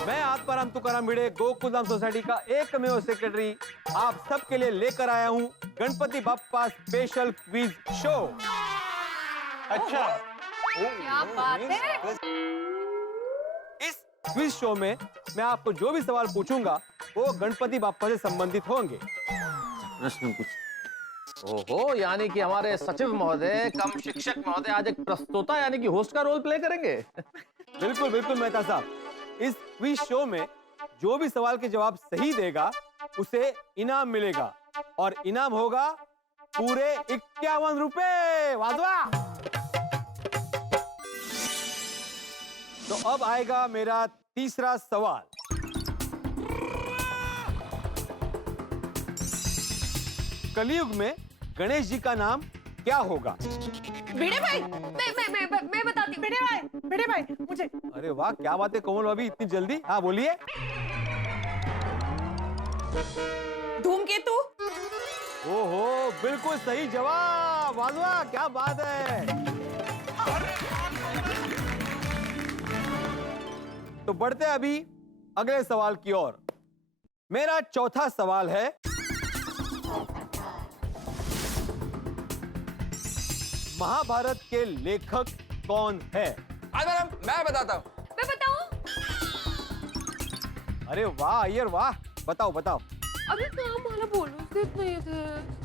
मैं आत्माराम तुकाराम भिड़े गोकुलधाम सोसाइटी का एकमेव सेक्रेटरी आप सबके लिए लेकर आया हूँ Ganpati Bappa special quiz show. अच्छा, क्या बात है। इस क्विज शो में मैं आपको जो भी सवाल पूछूंगा वो गणपति बाप्पा से संबंधित होंगे। प्रश्न कुछ। ओहो, यानी कि हमारे सचिव महोदय कम शिक्षक महोदय आज एक प्रस्तोता यानी कि होस्ट का रोल प्ले करेंगे। बिल्कुल बिल्कुल मेहता साहब, इस क्विज शो में जो भी सवाल के जवाब सही देगा उसे इनाम मिलेगा और इनाम होगा पूरे 51 रुपए। वाजवा। तो अब आएगा मेरा तीसरा सवाल। कलयुग में गणेश जी का नाम क्या होगा? भिड़े भाई, मैं बताती हूँ। भिड़े भाई मुझे। अरे वाह, क्या बात है कोमल भाभी, इतनी जल्दी? हाँ बोलिए। धूमकेतु। ओहो, बिल्कुल सही जवाब। वाह, क्या बात है। तो बढ़ते हैं अभी अगले सवाल की ओर। मेरा चौथा सवाल है, महाभारत के लेखक कौन है? मैं बताता हूँ। मैं बताऊँ? अरे वाह अय्यर वाह, बताओ बताओ। अभी काम वाला बोलूं सिर्फ नहीं थे।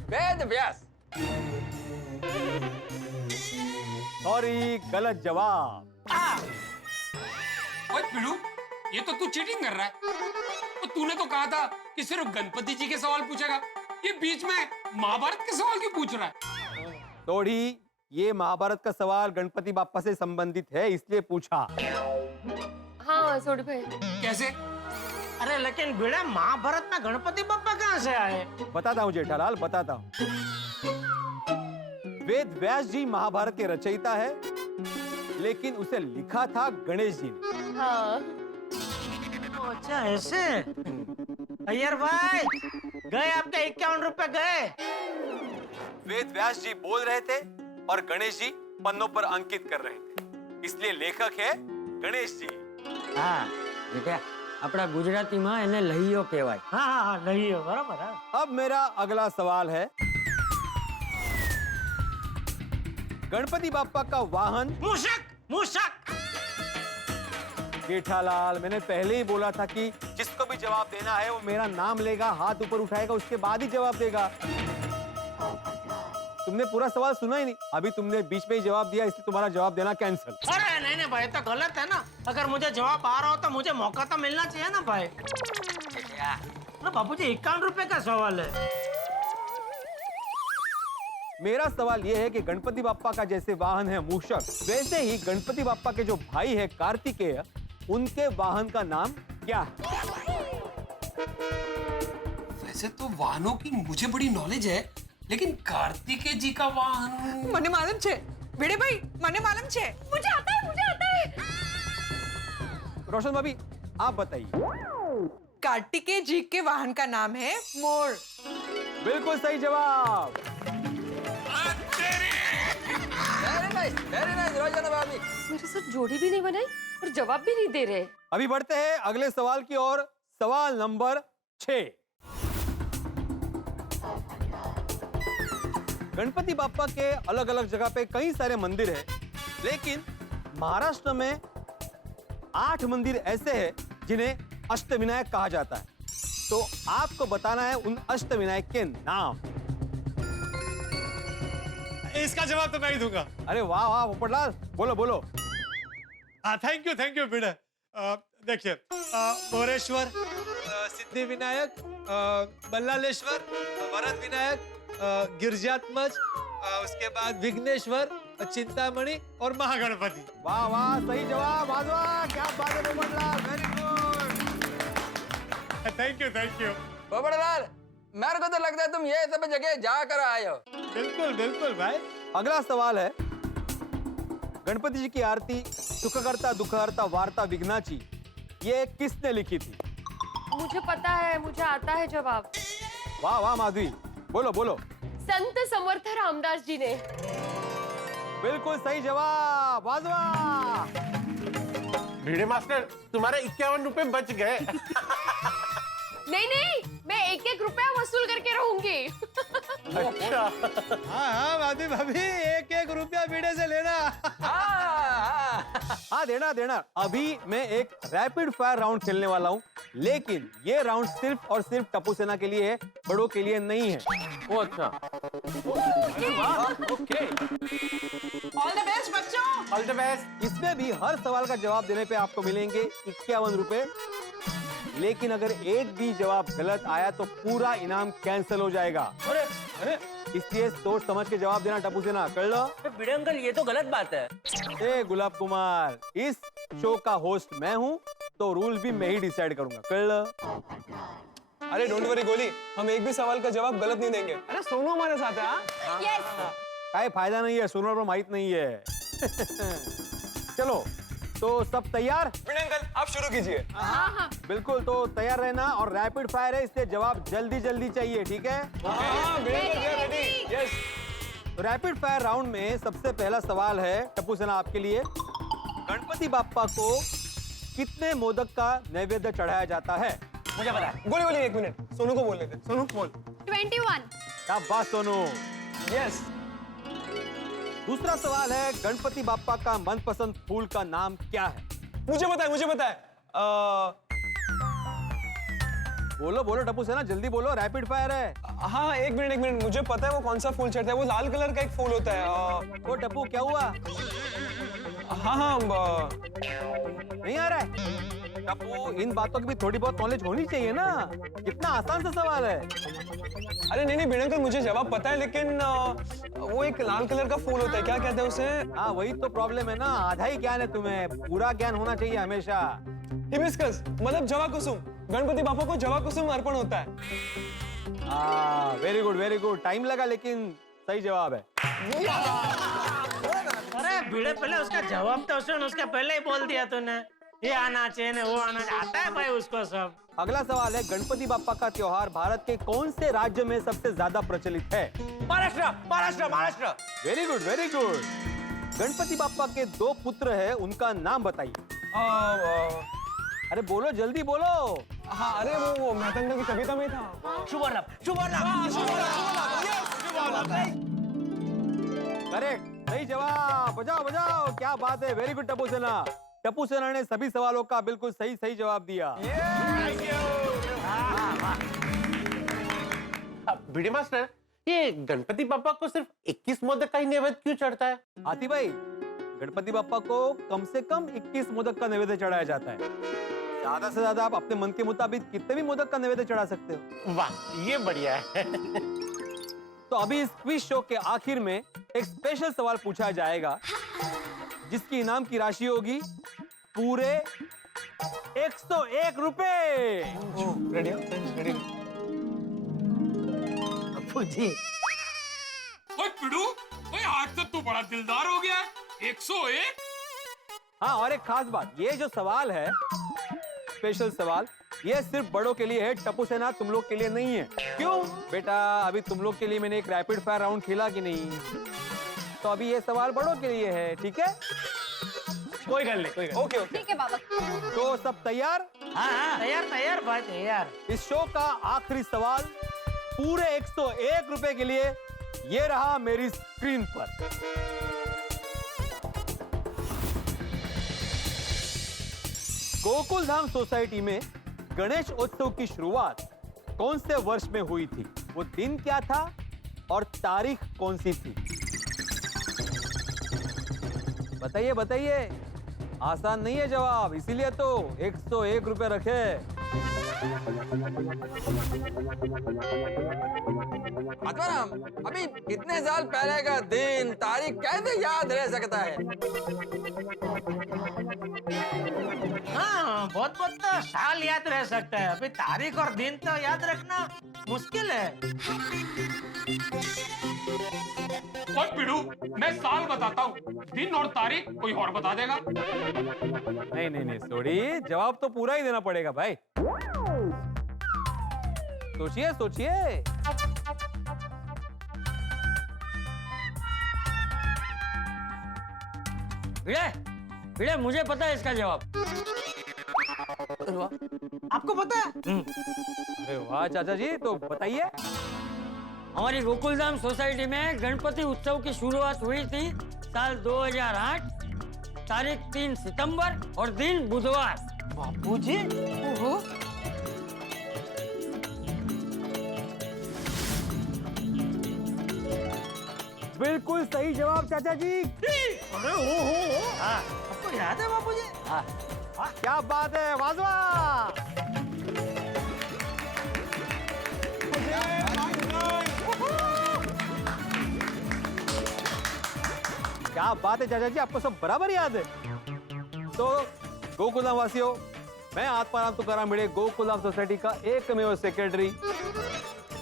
वेद व्यास। सॉरी, गलत जवाब। ओए पिलू, ये तो तू चीटिंग कर रहा है। तो तूने तो कहा था कि सिर्फ गणपति जी के सवाल पूछेगा, ये बीच में महाभारत के सवाल क्यों पूछ रहा है? थोड़ी, ये महाभारत का सवाल गणपति बाप्पा से संबंधित है इसलिए पूछा। हाँ सोडी भाई। कैसे? अरे लेकिन भिड़े, महाभारत में गणपति बप्पा कहाँ से आए? बताता हूँ जेठालाल, बताता हूँ। वेद व्यास जी महाभारत के रचयिता है, लेकिन उसे लिखा था गणेश जी ने। हाँ। अच्छा ऐसे। अय्यर भाई, गए आपके 51 रुपए गए। वेद व्यास जी बोल रहे थे और गणेश जी पन्नों पर अंकित कर रहे थे, इसलिए लेखक है गणेश जी। हाँ बेटा, अपना गुजराती में એને લહીયો કહેવાય। हाँ, नहीं हो बराबर है। अब मेरा अगला सवाल है, गणपति बाप्पा का वाहन? मूषक। जेठालाल, मैंने पहले ही बोला था कि जिसको भी जवाब देना है वो मेरा नाम लेगा, हाथ ऊपर उठाएगा, उसके बाद ही जवाब देगा। तुमने पूरा सवाल सुना ही नहीं, अभी तुमने बीच में ही जवाब दिया, इसलिए तुम्हारा जवाब देना कैंसिल। अरे नहीं भाई, तो गलत है ना। अगर मुझे जवाब आ रहा हो तो मुझे मौका तो मिलना चाहिए ना भाई। अरे बापूजी, 51 रुपए का सवाल है। मेरा सवाल यह है कि गणपति बाप्पा का जैसे वाहन है मूषक, वैसे ही गणपति बाप्पा के जो भाई है कार्तिकेय, उनके वाहन का नाम क्या है? वैसे तो वाहनों की मुझे बड़ी नॉलेज है, लेकिन कार्तिकेय जी का वाहन મને માલુમ છે ભીડે ભાઈ, મને માલુમ છે। मुझे आता है। रोशन भाभी आप बताइए। कार्तिकेय जी के वाहन का नाम है मोर। बिल्कुल सही जवाब। वेरी नाइस रोजाना भाभी। मेरे साथ जोड़ी भी नहीं बनाई और जवाब भी नहीं दे रहे। अभी बढ़ते हैं अगले सवाल की ओर। सवाल नंबर 6। गणपति बाप्पा के अलग अलग जगह पे कई सारे मंदिर हैं, लेकिन महाराष्ट्र में 8 मंदिर ऐसे हैं जिन्हें अष्टविनायक कहा जाता है। तो आपको बताना है उन अष्टविनायक के नाम। इसका जवाब तो मैं ही दूंगा। अरे वाह वाह पोपटलाल, बोलो बोलो। हाँ, थैंक यू बेटा। देखिए, मोरेश्वर, सिद्धि विनायक, बल्लालेश्वर, वरद विनायक, गिरजात्मज, उसके बाद विघ्नेश्वर, चिंतामणि और महागणपति। वाह वाह, सही जवाब। वाह, क्या बात है Popatlal, very good. Thank you. Popatlal, मेरे को तो लगता है तुम ये सब जगह जा कर आए हो। बिल्कुल भाई। अगला सवाल है, गणपति जी की आरती सुखकर्ता दुखहर्ता वार्ता विघ्नाची, ये किसने लिखी थी? मुझे पता है, मुझे आता है जवाब। वाह वाह माधवी, बोलो बोलो। संत समर्थ रामदास जी ने। बिल्कुल सही जवाब, वाजवा। भिड़े मास्टर, तुम्हारे 51 रुपए बच गए। नहीं नहीं, मैं एक एक रुपया वसूल करके रहूंगी। अच्छा। हाँ हाँ भाभी भाभी, एक एक रुपया बीड़े से लेना। हाँ देना देना। अभी मैं एक रैपिड फायर राउंड खेलने वाला हूँ, लेकिन ये राउंड सिर्फ और सिर्फ टप्पू सेना के लिए है, बड़ों के लिए नहीं है। वो अच्छा। ओके। ऑल द बेस्ट बच्चों। All the best. इसमें भी हर सवाल का जवाब देने पे आपको मिलेंगे 51 रुपए, लेकिन अगर एक भी जवाब गलत आया तो पूरा इनाम कैंसिल हो जाएगा। अरे अरे इसलिए सोच समझ के जवाब देना टप्पू सेना, कर लो। भिड़े अंकल, ये तो गलत बात है। ए गुलाब कुमार, इस शो का होस्ट मैं हूँ, तो रूल भी मैं ही डिसाइड करूंगा, कर लो। अरे डोंट वरी गोली, हम एक भी सवाल का जवाब गलत नहीं देंगे। अरे सोनू हमारे साथ है। हाँ? यस। काहे फायदा नहीं है, सुनो पर माहित नहीं है। चलो, तो सब तैयार? भिड़े अंकल, आप शुरू कीजिए। हाँ हाँ। बिल्कुल, तो तैयार रहना, और रैपिड फायर है, इसलिए जवाब जल्दी जल्दी चाहिए, ठीक है? हाँ, Bhide uncle, we are ready. Yes. तो रैपिड फायर राउंड में सबसे पहला सवाल है टप्पू सेना आपके लिए। गणपति बाप्पा को कितने मोदक का नैवेद्य चढ़ाया जाता है? मुझे पता है। गोली गोली, एक मिनट, सोनू को बोल लेते। सोनू बोल। 21। क्या बात सोनू। यस। दूसरा सवाल है, गणपति बाप्पा का मनपसंद फूल का नाम क्या है? मुझे पता है, मुझे पता है। बोलो बोलो टप्पू सेना, जल्दी बोलो, रैपिड फायर है। हाँ, एक मिनट, मुझे पता है वो कौन सा फूल चढ़ता है। वो लाल कलर का एक फूल होता है। वो टप्पू क्या हुआ? हाँ, नहीं आ रहा है? टप्पू, इन बातों की भी थोड़ी बहुत नॉलेज होनी चाहिए ना। कितना आसान सा सवाल है। अरे नहीं भिड़े अंकल, मुझे जवाब पता है, लेकिन वो एक लाल कलर का फूल होता है, क्या कहते हैं उसे? हाँ, वही तो प्रॉब्लम है ना, आधा ही ज्ञान है तुम्हें, पूरा ज्ञान होना चाहिए हमेशा। हिबिस्कस, मतलब जवा कुसुम। गणपति बापा को जवा कुसुम अर्पण होता है। Very good very good, time लगा लेकिन सही जवाब है। अरे भिड़े, पहले उसका जवाब तो सुन, उसका पहले ही बोल दिया तूने। ये आना चाहिए ना, वो आना चाहिए, आता है भाई उसको सब। अगला सवाल है, गणपति बाप्पा का त्योहार भारत के कौन से राज्य में सबसे ज्यादा प्रचलित है? Maharashtra Maharashtra Maharashtra. Very good very good. Ganpati Bappa के 2 पुत्र हैं, उनका नाम बताइए। अरे बोलो, जल्दी बोलो। हाँ, अरे वो मेहता अंकल की कविता में था। शुभलाभ शुभलाभ शुभलाभ। करेक्ट, सही जवाब। बजाओ बजाओ, क्या बात है, वेरी गुड टप्पू सेना। टप्पू सेना ने सभी सवालों का बिल्कुल सही सही जवाब दिया। भिड़े मास्टर, ये गणपति बापा को सिर्फ 21 मोदक का ही नैवेद्य क्यों चढ़ता है? हाथी भाई, गणपति बाप्पा को कम से कम 21 मोदक का नैवेद्य चढ़ाया जाता है। ज्यादा से ज्यादा आप अपने मन के मुताबिक कितने भी मोदक का नैवेद्य चढ़ा सकते हो। वाह, ये बढ़िया है। तो अभी इस क्विज शो के आखिर में एक स्पेशल सवाल पूछा जाएगा, जिसकी इनाम की राशि होगी पूरे 101 रुपए। रेडी हो? रेडी। ओए पिड़ू, ओए आज तक तू बड़ा दिलदार हो गया है। 101। हाँ, और एक खास बात, ये जो सवाल है, स्पेशल सवाल, ये सिर्फ बड़ों के लिए है, टप्पू सेना तुम लोग के लिए नहीं है। क्यों बेटा? अभी तुम लोग के लिए मैंने एक रैपिड फायर राउंड खेला कि नहीं, तो अभी ये सवाल बड़ों के लिए है, ठीक है? कोई गल नहीं, कोई गल। Okay okay. ठीक है बाबा। तो सब तैयार? हाँ, तैयार भाई, तैयार। इस शो का आखिरी सवाल पूरे 101 रुपए के लिए, ये रहा मेरी स्क्रीन पर। गोकुल धाम सोसाइटी में गणेश उत्सव की शुरुआत कौन से वर्ष में हुई थी? वो दिन क्या था और तारीख कौन सी थी? बताइए बताइए, आसान नहीं है जवाब, इसीलिए तो 101 रुपए रखे। आत्माराम, अभी इतने साल पहले का दिन तारीख कैसे याद रह सकता है? हाँ, बहुत तो साल याद रह सकता है, अभी तारीख और दिन तो याद रखना मुश्किल है। ओए पिड़ू, मैं साल बताता हूँ, दिन और तारीख कोई और बता देगा। नहीं नहीं नहीं, सॉरी, जवाब तो पूरा ही देना पड़ेगा भाई। सोचिए सोचिए। भिड़े भिड़े, मुझे पता है इसका जवाब। आपको पता है? अरे वाह चाचा जी, तो बताइए। हमारी गोकुलधाम सोसाइटी में गणपति उत्सव की शुरुआत हुई थी साल 2008, तारीख 3 सितंबर और दिन बुधवार। बापूजी, ओहो, बिल्कुल सही जवाब चाचा जी। अरे हो, आपको याद है बापूजी? क्या बात है, वाजवा। क्या बात है चाचा जी, आपको सब बराबर याद है। तो गोकुलधाम वासियों, मैं आत्माराम तुकाराम भिड़े, गोकुलधाम सोसाइटी का एकमेव सेक्रेटरी,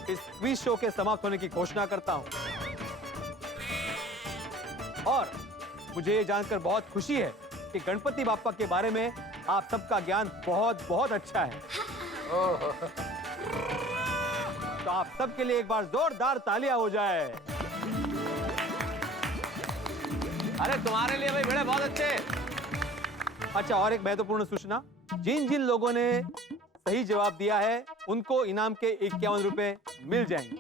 इस क्विज शो के समाप्त होने की घोषणा करता हूं। और मुझे ये जानकर बहुत खुशी है कि गणपति बाप्पा के बारे में आप सबका ज्ञान बहुत बहुत अच्छा है। तो आप सबके लिए एक बार जोरदार तालियां हो जाए। अरे तुम्हारे लिए भाई भिड़े बहुत अच्छे। अच्छा, और एक महत्वपूर्ण सूचना, जिन जिन लोगों ने सही जवाब दिया है उनको इनाम के 51 रुपए मिल जाएंगे।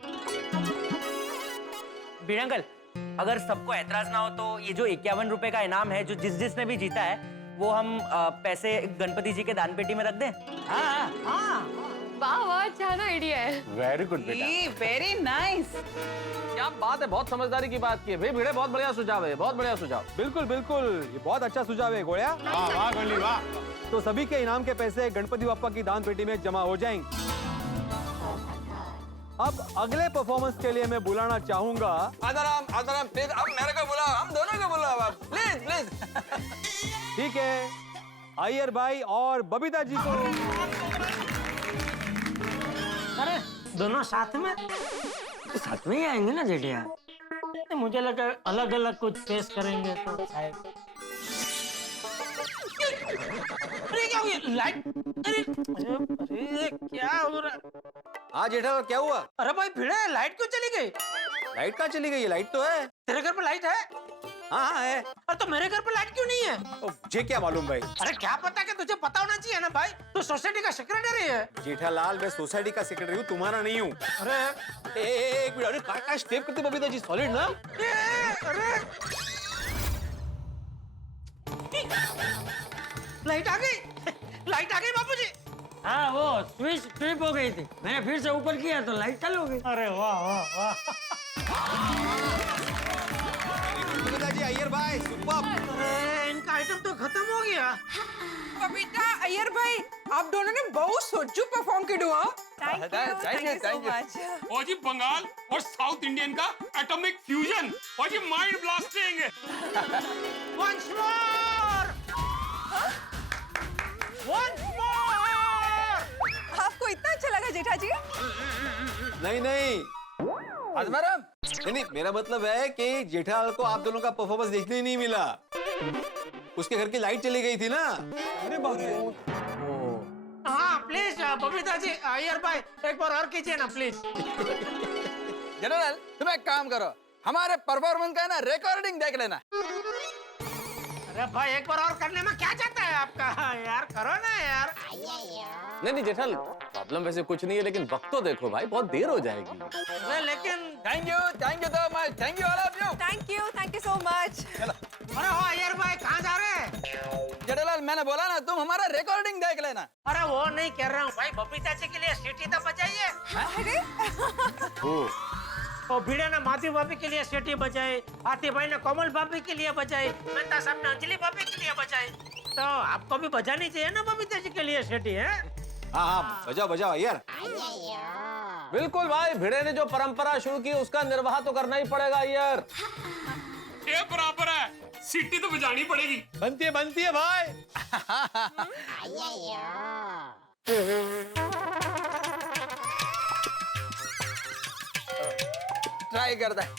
भिड़े अंकल, अगर सबको ऐतराज ना हो तो ये जो 51 रुपए का इनाम है, जो जिसने भी जीता है, वो हम पैसे गणपति जी के दान पेटी में रख दें। वाह वाह, अच्छा ना आइडिया है। वेरी गुड बेटा। Very nice. क्या बात है, बहुत समझदारी की बात की है भाई भिड़े, बहुत बढ़िया सुझाव है, बहुत बढ़िया सुझाव। बिल्कुल बिल्कुल, ये बहुत अच्छा सुझाव है गोड़िया। वाह गोली वाह। तो सभी के इनाम के पैसे गणपति बाप्पा की दान पेटी में जमा हो जाएंगे। अब अगले परफॉर्मेंस के लिए मैं बुलाना चाहूंगा। आदाराम प्लीज, अब मेरे को बुलाओ, हम दोनों को बुलाओ अब, प्लीज प्लीज। ठीक है, अय्यर भाई और बबीता जी को। अरे दोनों साथ में? साथ में ही आएंगे ना जेठिया। मुझे लगा अलग अलग कुछ पेश करेंगे तो शायद। अरे क्या हुआ? लाइट, अरे क्या हो रहा? हाँ जेठा, क्या हुआ? अरे भाई भिड़े, लाइट क्यों चली गई? लाइट कहाँ चली गई? लाइट तो है। तेरे घर पे लाइट है? हाँ है। अरे तो मेरे घर पे लाइट क्यों नहीं है? मुझे क्या मालूम भाई। अरे क्या पता, कि तुझे पता होना चाहिए ना भाई, तू सोसाइटी का सेक्रेटरी है। जेठालाल, मैं सोसाइटी का सेक्रेटरी हूँ, तुम्हारा नहीं हूँ। अरे एक मिनट, अरे क्या स्टेप करते बबीता जी, सॉलिड ना। अरे लाइट आ गई, लाइट आ गई बापूजी। हाँ, वो स्विच ट्रिप हो गई थी, मैंने फिर से ऊपर किया तो लाइट चालू हो गई। अरे वाह वाह वाह। बबीता जी, अय्यर भाई, सुपर्ब। अरे इनका आइटम तो खत्म हो गया। बबीता, अय्यर भाई, आप दोनों ने बहुत सोचू परफॉर्म किया हुआ। Thank you. और जी बंगाल और साउथ इंडियन का एटॉमिक फ्यूजन, और जी mind blasting. Once more! Once more! आपको इतना अच्छा लगा जेठा जी? नहीं नहीं आत्माराम, नहीं, मेरा मतलब है कि जेठालाल को आप दोनों का परफॉर्मेंस देखने ही नहीं मिला। उसके घर की लाइट चली गई थी ना। अरे बाप रे। हाँ प्लीज बबीता जी, अय्यर भाई एक बार और कीजिए ना प्लीज। जनरल तुम एक काम करो, हमारे परफॉर्मेंस का है ना रिकॉर्डिंग देख लेना। अरे भाई एक बार और करने में क्या जाता है आपका? यार करो ना यार। नहीं जेठल, प्रॉब्लम वैसे कुछ नहीं है, लेकिन वक्त तो देखो भाई, बहुत देर हो जाएगी। अरे लेकिन thank you so much, thank you all of you. Thank you so much. अरे हो अय्यर भाई, कहाँ जा रहे हैं? जेठालाल, मैंने बोला ना, तुम हमारा रिकॉर्डिंग देख लेना। अरे वो नहीं कर रहा हूँ भाई, बबीता जी के लिए सीटी तो बजाइए। और भिड़े ने माधवी भाभी के लिए सीटी बजाई, आती भाई ने कोमल भाभी के लिए बजाई, मेहता साहब ने अंजलि भाभी के लिए बजाई। तो आपको भी बजानी चाहिए ना बबीता जी के लिए सीटी, है? हाँ, बजाओ बजाओ यार। बिल्कुल भाई, भिड़े ने जो परंपरा शुरू की उसका निर्वाह तो करना ही पड़ेगा यार। ये बराबर है, सीटी तो बजानी पड़ेगी। बनती है भाई। ट्राई करता है।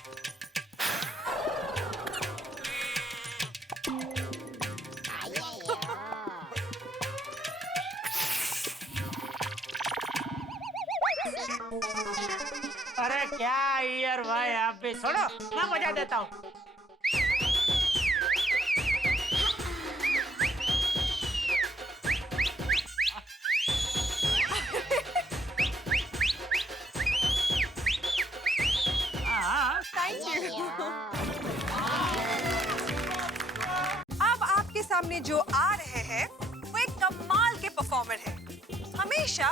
अरे क्या अय्यर भाई, आप भी छोड़ो, मैं बजा देता हूँ। सामने जो आ रहे हैं वो एक कमाल के परफॉर्मर हैं। हमेशा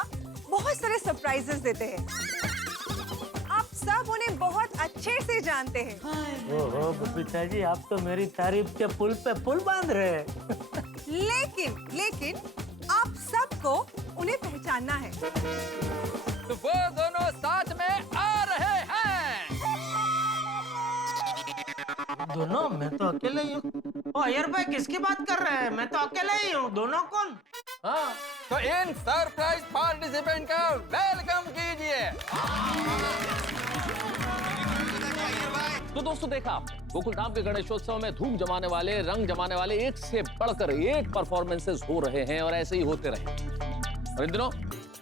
बहुत सारे सरप्राइजेस देते हैं। आप सब उन्हें बहुत अच्छे से जानते हैं। ओहो बबीता जी, आप तो मेरी तारीफ के पुल पे पुल बांध रहे हैं। लेकिन आप सबको उन्हें पहचानना है। तो वो दोनों साथ में आ रहे हैं। दोनों? मैं तो अकेले ही हूँ। ओ अय्यर भाई किसकी बात कर रहे हैं? मैं तो अकेले ही हूँ। दोनों कौन? हाँ, तो इन सरप्राइज पार्टिसिपेंट का वेलकम कीजिए। तो दोस्तों देखा, गोकुलधाम के गणेशोत्सव में धूम जमाने वाले, रंग जमाने वाले एक से बढ़कर एक परफॉर्मेंसेस हो रहे हैं और ऐसे ही होते रहे। और इन दिनों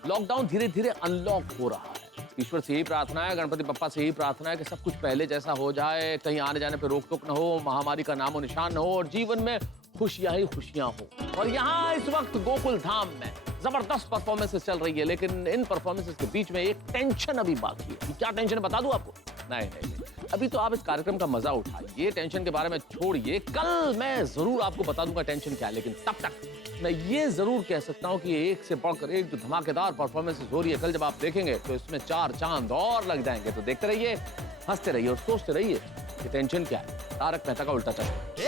लॉकडाउन धीरे धीरे अनलॉक हो रहा है। ईश्वर से यही प्रार्थना है, गणपति बप्पा से यही प्रार्थना है कि सब कुछ पहले जैसा हो जाए, कहीं आने जाने पे रोक टोक न हो, महामारी का नामो निशान न हो और जीवन में खुशियां ही खुशियां हो। और यहाँ इस वक्त गोकुल धाम में जबरदस्त परफॉर्मेंसेस चल रही है, लेकिन इन परफॉर्मेंसेस के बीच में एक टेंशन अभी बाकी है। क्या टेंशन है बता दूं आपको? नहीं, अभी तो आप इस कार्यक्रम का मजा उठाइए, टेंशन के बारे में छोड़िए। कल मैं जरूर आपको बता दूंगा टेंशन क्या है, लेकिन तब तक मैं ये जरूर कह सकता हूँ कि एक से बढ़कर एक जो धमाकेदार परफॉर्मेंसेस हो रही है, कल जब आप देखेंगे तो इसमें 4 चांद और लग जाएंगे। तो देखते रहिए, हंसते रहिए और सोचते रहिए कि टेंशन क्या है। तारक मेहता का उल्टा चश्मा।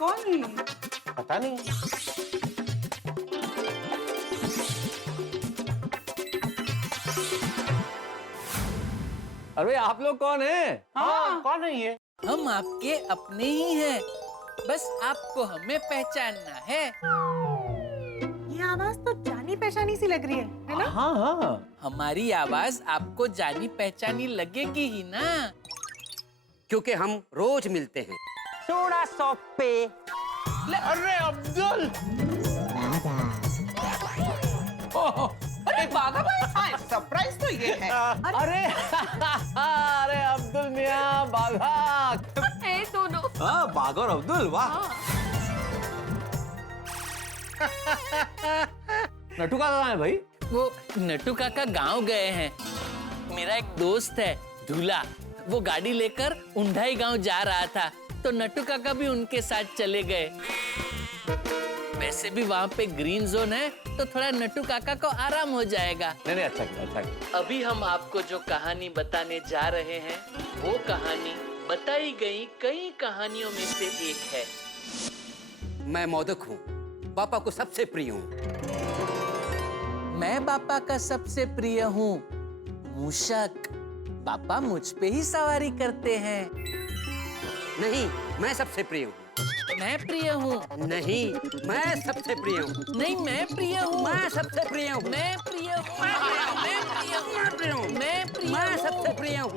कौन है? पता नहीं। अरे आप लोग कौन हैं? हाँ, कौन है ये? हम आपके अपने ही हैं, बस आपको हमें पहचानना है। ये आवाज तो जानी पहचानी सी लग रही है ना? हाँ हाँ, हमारी आवाज आपको जानी पहचानी लगेगी ही ना, क्योंकि हम रोज मिलते हैं। थोड़ा शॉप पे। अरे अब्दुल! अरे बाघा भाई, सरप्राइज तो ये है। अरे अरे अब्दुल मियां बाघा। है दोनों। हाँ, बाघ और अब्दुल, वाह। नटू का कहाँ है भाई? वो नट्टू काका गांव गए हैं। मेरा एक दोस्त है दूल्हा, वो गाड़ी लेकर उंडाई गांव जा रहा था, तो नट्टू काका भी उनके साथ चले गए। वैसे भी वहाँ पे ग्रीन जोन है, तो थोड़ा नट्टू काका को आराम हो जाएगा। नहीं अच्छा किया, अच्छा किया। अभी हम आपको जो कहानी बताने जा रहे हैं, वो कहानी बताई गई कई कहानियों में से एक है। मैं मोदक हूँ, पापा को सबसे प्रिय हूँ। मैं पापा का सबसे प्रिय हूँ, मूषक। पापा मुझ पे ही सवारी करते हैं। नहीं, मैं सबसे प्रिय हूँ। मैं प्रिय हूँ। नहीं, मैं सबसे प्रिय हूँ। नहीं, मैं प्रिय हूँ। मैं सबसे प्रिय हूँ। मैं प्रिय हूँ। मैं प्रिय हूँ। मैं प्रिय हूँ। मैं प्रिय मैं हूँ। सबसे प्रिय हूँ।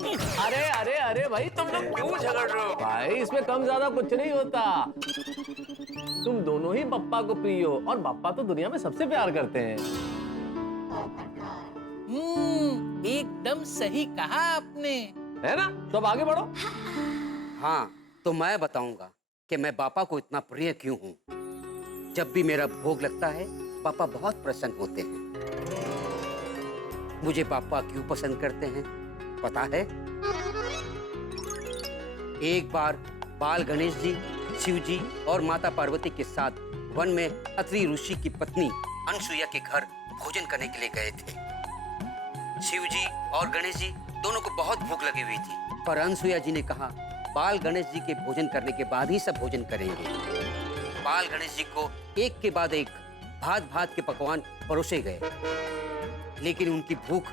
अरे अरे अरे भाई, तुम लोग क्यों झगड़ रहे हो? भाई इसमें कम ज्यादा कुछ नहीं होता। तुम दोनों ही पप्पा को प्रिय हो और पप्पा तो दुनिया में सबसे प्यार करते हैं। एकदम सही कहा आपने, है ना? तो अब आगे बढ़ो। हाँ, तो मैं बताऊंगा कि मैं पापा को इतना प्रिय क्यों हूँ। जब भी मेरा भोग लगता है, पापा बहुत प्रसन्न होते हैं। मुझे पापा क्यों पसंद करते हैं पता है? एक बार बाल गणेश जी, शिव जी और माता पार्वती के साथ वन में अत्रि ऋषि की पत्नी अनसुईया के घर भोजन करने के लिए गए थे। शिव जी और गणेश जी दोनों को बहुत भूख लगी हुई थी, पर अनसुईया जी ने कहा बाल गणेश जी के भोजन करने के बाद ही सब भोजन करेंगे। बाल गणेश जी को एक के बाद एक भात भात के पकवान परोसे गए, लेकिन उनकी भूख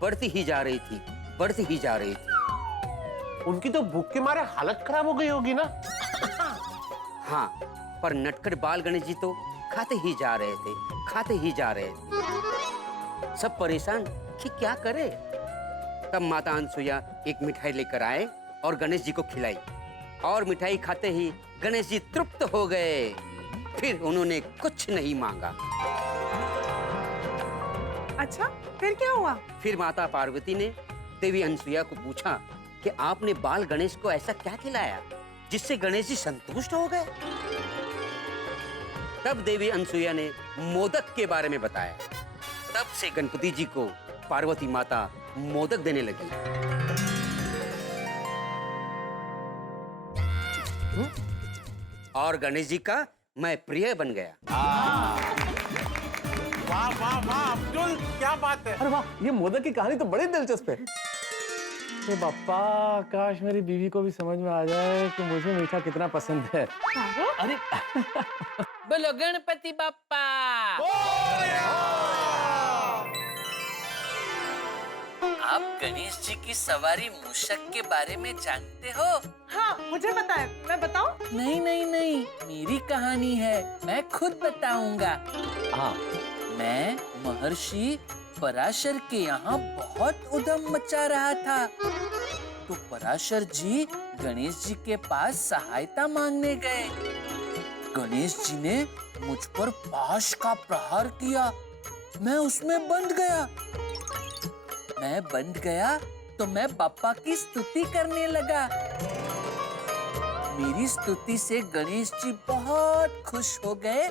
बढ़ती ही जा रही थी, बढ़ती ही जा रही थी। उनकी तो भूख के मारे हालत खराब हो गई होगी ना। हाँ, पर नटखट बाल गणेश जी तो खाते ही जा रहे थे, खाते ही जा रहे थे। सब परेशान कि क्या करे। तब माता अनसुईया एक मिठाई लेकर आए और गणेश जी को खिलाई, और मिठाई खाते ही गणेश जी तृप्त हो गए। फिर उन्होंने कुछ नहीं मांगा। अच्छा, फिर क्या हुआ? फिर माता पार्वती ने देवी अनसुईया को पूछा कि आपने बाल गणेश को ऐसा क्या खिलाया जिससे गणेश जी संतुष्ट हो गए। तब देवी अनसुईया ने मोदक के बारे में बताया। तब से गणपति जी को पार्वती माता मोदक देने लगी। और गणेश जी का मैं प्रिय बन गया। वाह वाह वाह अब्दुल, क्या बात है। अरे वाह, ये मोदक की कहानी तो बड़ी दिलचस्प है। अरे बाप्पा, काश मेरी बीवी को भी समझ में आ जाए कि मुझे मीठा कितना पसंद है। अरे बोलो गणपति बाप्पा। आप गणेश जी की सवारी मूषक के बारे में जानते हो? हाँ, मुझे पता है, मैं बताऊं? नहीं नहीं नहीं, मेरी कहानी है, मैं खुद बताऊंगा। हाँ, मैं महर्षि पराशर के यहाँ बहुत उधम मचा रहा था, तो पराशर जी गणेश जी के पास सहायता मांगने गए। गणेश जी ने मुझ पर पाश का प्रहार किया, मैं उसमें बंध गया। मैं बंध गया तो मैं बाप्पा की स्तुति करने लगा। मेरी स्तुति से गणेश जी बहुत खुश हो गए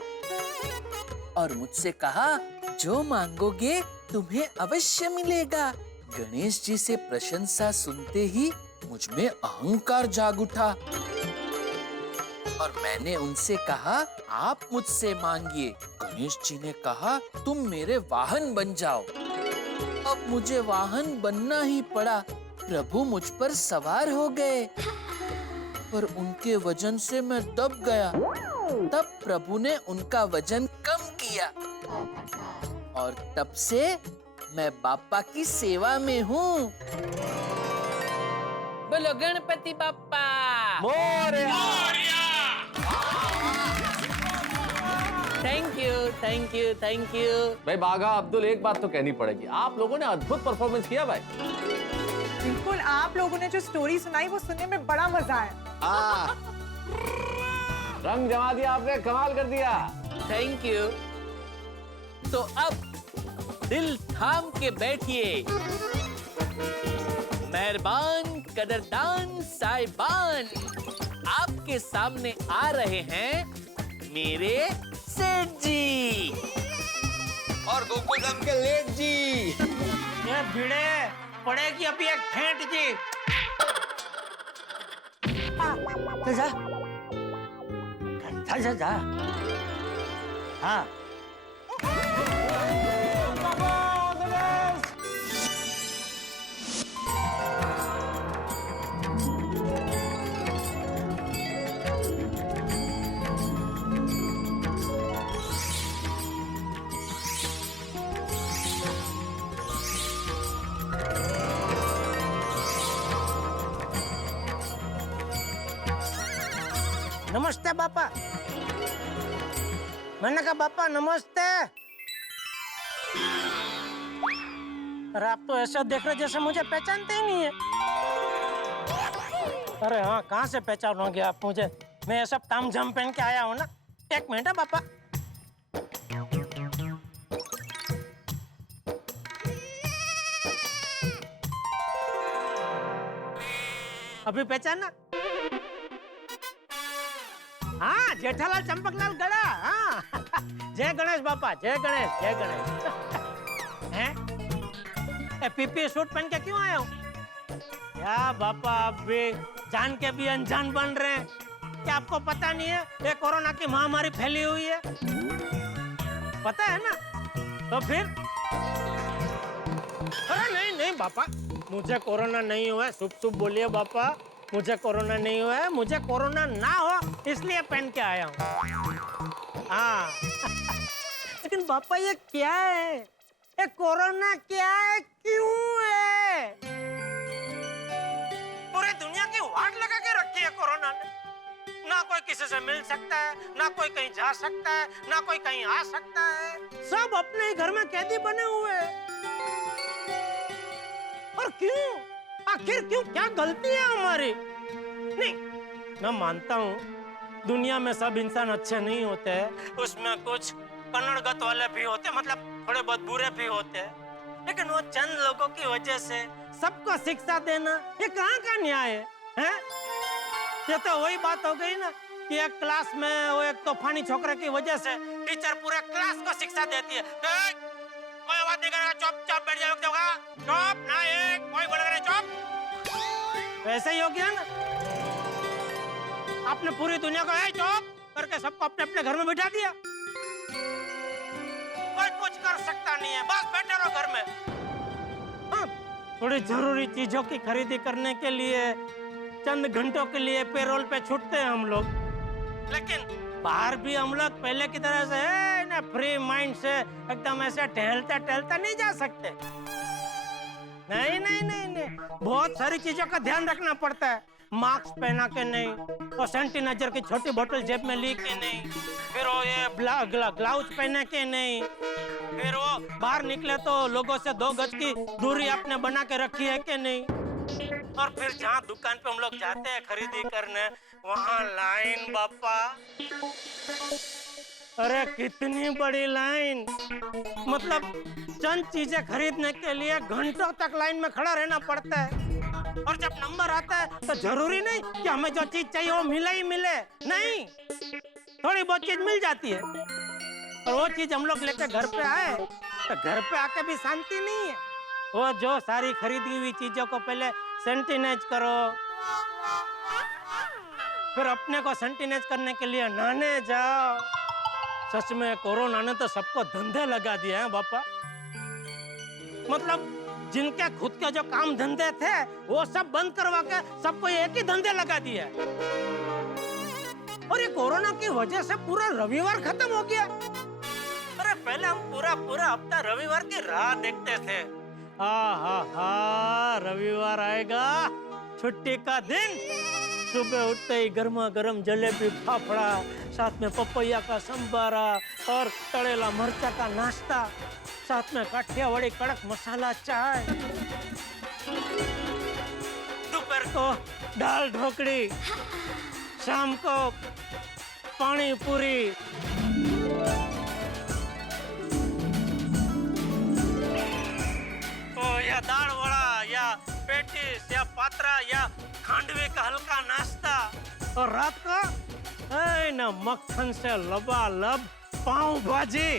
और मुझसे कहा, जो मांगोगे तुम्हें अवश्य मिलेगा। गणेश जी से प्रशंसा सुनते ही मुझ में अहंकार जाग उठा और मैंने उनसे कहा, आप मुझसे मांगिए। गणेश जी ने कहा, तुम मेरे वाहन बन जाओ। अब मुझे वाहन बनना ही पड़ा। प्रभु मुझ पर सवार हो गए, पर उनके वजन से मैं दब गया। तब प्रभु ने उनका वजन कम किया और तब से मैं बाप्पा की सेवा में हूँ। बोलो Ganpati Bappa. Thank you thank you thank you. भाई बागा अब्दुल, एक बात तो कहनी पड़ेगी, आप लोगों ने अद्भुत परफॉर्मेंस किया भाई। बिल्कुल, आप लोगों ने जो स्टोरी सुनाई वो सुनने में बड़ा मजा आया। रंग जमा दिया आपने, कमाल कर दिया। Thank you. तो अब दिल थाम के बैठिए। मेहरबान कदरदान साहिबान, आपके सामने आ रहे हैं मेरे सेठ जी और गोकुलधाम के लेट जी। ये भिड़े पड़ेगी अभी एक फेंट जी। जा। हाँ, नमस्ते बापा। मैंने कहा बापा नमस्ते। अरे आप तो ऐसा देख रहे जैसे मुझे पहचानते ही नहीं है। अरे हाँ, कहाँ से पहचानोगे आप मुझे? मैं सब ताम झाम पहन के आया हूँ ना। एक मिनट है बापा। अभी पहचाना? हाँ, जेठालाल चंपकलाल गड़ा। हाँ जय गणेश बापा, जय गणेश, जय गणेश। हैं? पीपी सूट पहन के क्यों आया हूँ? क्या बापा, आप भी जान के भी अनजान बन रहे हैं। क्या आपको पता नहीं है ये कोरोना की महामारी फैली हुई है? पता है ना? तो फिर? अरे नहीं नहीं बापा, मुझे कोरोना नहीं हुआ है। शुभ शुभ बोलिए बापा, मुझे कोरोना नहीं हुआ है। मुझे कोरोना ना हो इसलिए पहन के आया हूँ। हाँ लेकिन बापा ये क्या है? ये कोरोना क्या है, क्यों है? पूरी दुनिया ना कोई किसी से मिल सकता है, ना कोई कहीं जा सकता है, ना कोई कहीं आ सकता है। सब अपने ही घर में कैदी बने हुए हैं। और क्यों? आखिर क्यों? क्या गलती है हमारी? नहीं, मैं मानता हूँ दुनिया में सब इंसान अच्छे नहीं होते हैं, उसमें कुछ कन्नड़गत वाले भी होते हैं, मतलब थोड़े बहुत बुरे भी होते हैं, लेकिन वो चंद लोगों की वजह से सबको शिक्षा देना ये कहाँ का न्याय है? ये तो वही बात हो गई ना कि एक क्लास में वो एक तूफानी छोकरे की वजह से टीचर पूरे क्लास को शिक्षा देती है। कोई आवाज नहीं करेगा, चुपचाप बैठ जाओगा, चुप ना, एक कोई बोलेगा नहीं, चुप। वैसे ही हो गया ना, आपने पूरी दुनिया को चुप करके सबको अपने अपने घर में बिठा दिया। कोई कुछ कर सकता नहीं है, बस बैठे रहो घर में। हाँ, थोड़ी जरूरी चीजों की खरीदी करने के लिए चंद घंटों के लिए पेरोल पे छूटते हैं हम लोग, लेकिन बाहर भी हम लोग पहले की तरह से है ना फ्री माइंड से एकदम ऐसे टहलता टहलता नहीं जा सकते। नहीं नहीं नहीं नहीं, बहुत सारी चीजों का ध्यान रखना पड़ता है। मास्क पहना के नहीं, और सैनिटाइजर की छोटी बोतल जेब में ली के नहीं, फिर वो ये ग्लाउज पहने के नहीं, फिर वो बाहर निकले तो लोगों से 2 गज की दूरी आपने बना के रखी है कि नहीं, और फिर जहाँ दुकान पे हम लोग जाते हैं खरीदी करने वहाँ लाइन बापा, अरे कितनी बड़ी लाइन, मतलब चंद चीजें खरीदने के लिए घंटों तक लाइन में खड़ा रहना पड़ता है। और जब नंबर आता है तो जरूरी नहीं कि हमें जो चीज चाहिए वो मिले ही मिले, नहीं, थोड़ी बहुत चीज मिल जाती है, और वो चीज हम लोग लेके घर पे आए तो घर पे आके भी शांति नहीं है। वो जो सारी खरीदी हुई चीजों को पहले सैनिटाइज करो, फिर अपने को सैनिटाइज करने के लिए नहाने जाओ। सच में कोरोना ने तो सबको धंधे लगा दिए हैं बापा, मतलब जिनके खुद के जो काम धंधे थे वो सब बंद करवा के सबको एक ही धंधे लगा दिया। और ये कोरोना की वजह से पूरा रविवार खत्म हो गया। अरे पहले हम पूरा हफ्ता रविवार की राह देखते थे। हा, रविवार आएगा, छुट्टी का दिन, सुबह उठते ही गर्मा गर्म जलेबी फाफड़ा, साथ में पपैया का संबारा और तड़ेला मिर्चा का नाश्ता, साथ में काठियावाड़ी कड़क मसाला चाय, दोपहर को दाल ढोकड़ी, शाम को पानी पूरी, या दाल वड़ा या पेटिस या पात्रा या खांडवी का हल्का नाश्ता, और रात को न मक्खन से लबालब पाव भाजी।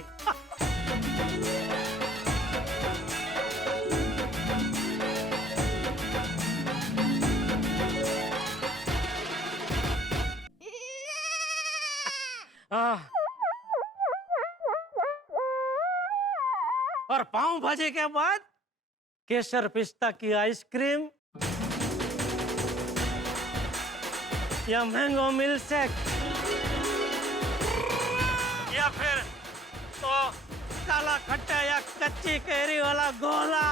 और पाव भाजी के बाद केसर पिस्ता की आइसक्रीम या मैंगो मिल्कशेक, या फिर तो काला खट्टा या कच्ची कैरी वाला गोला।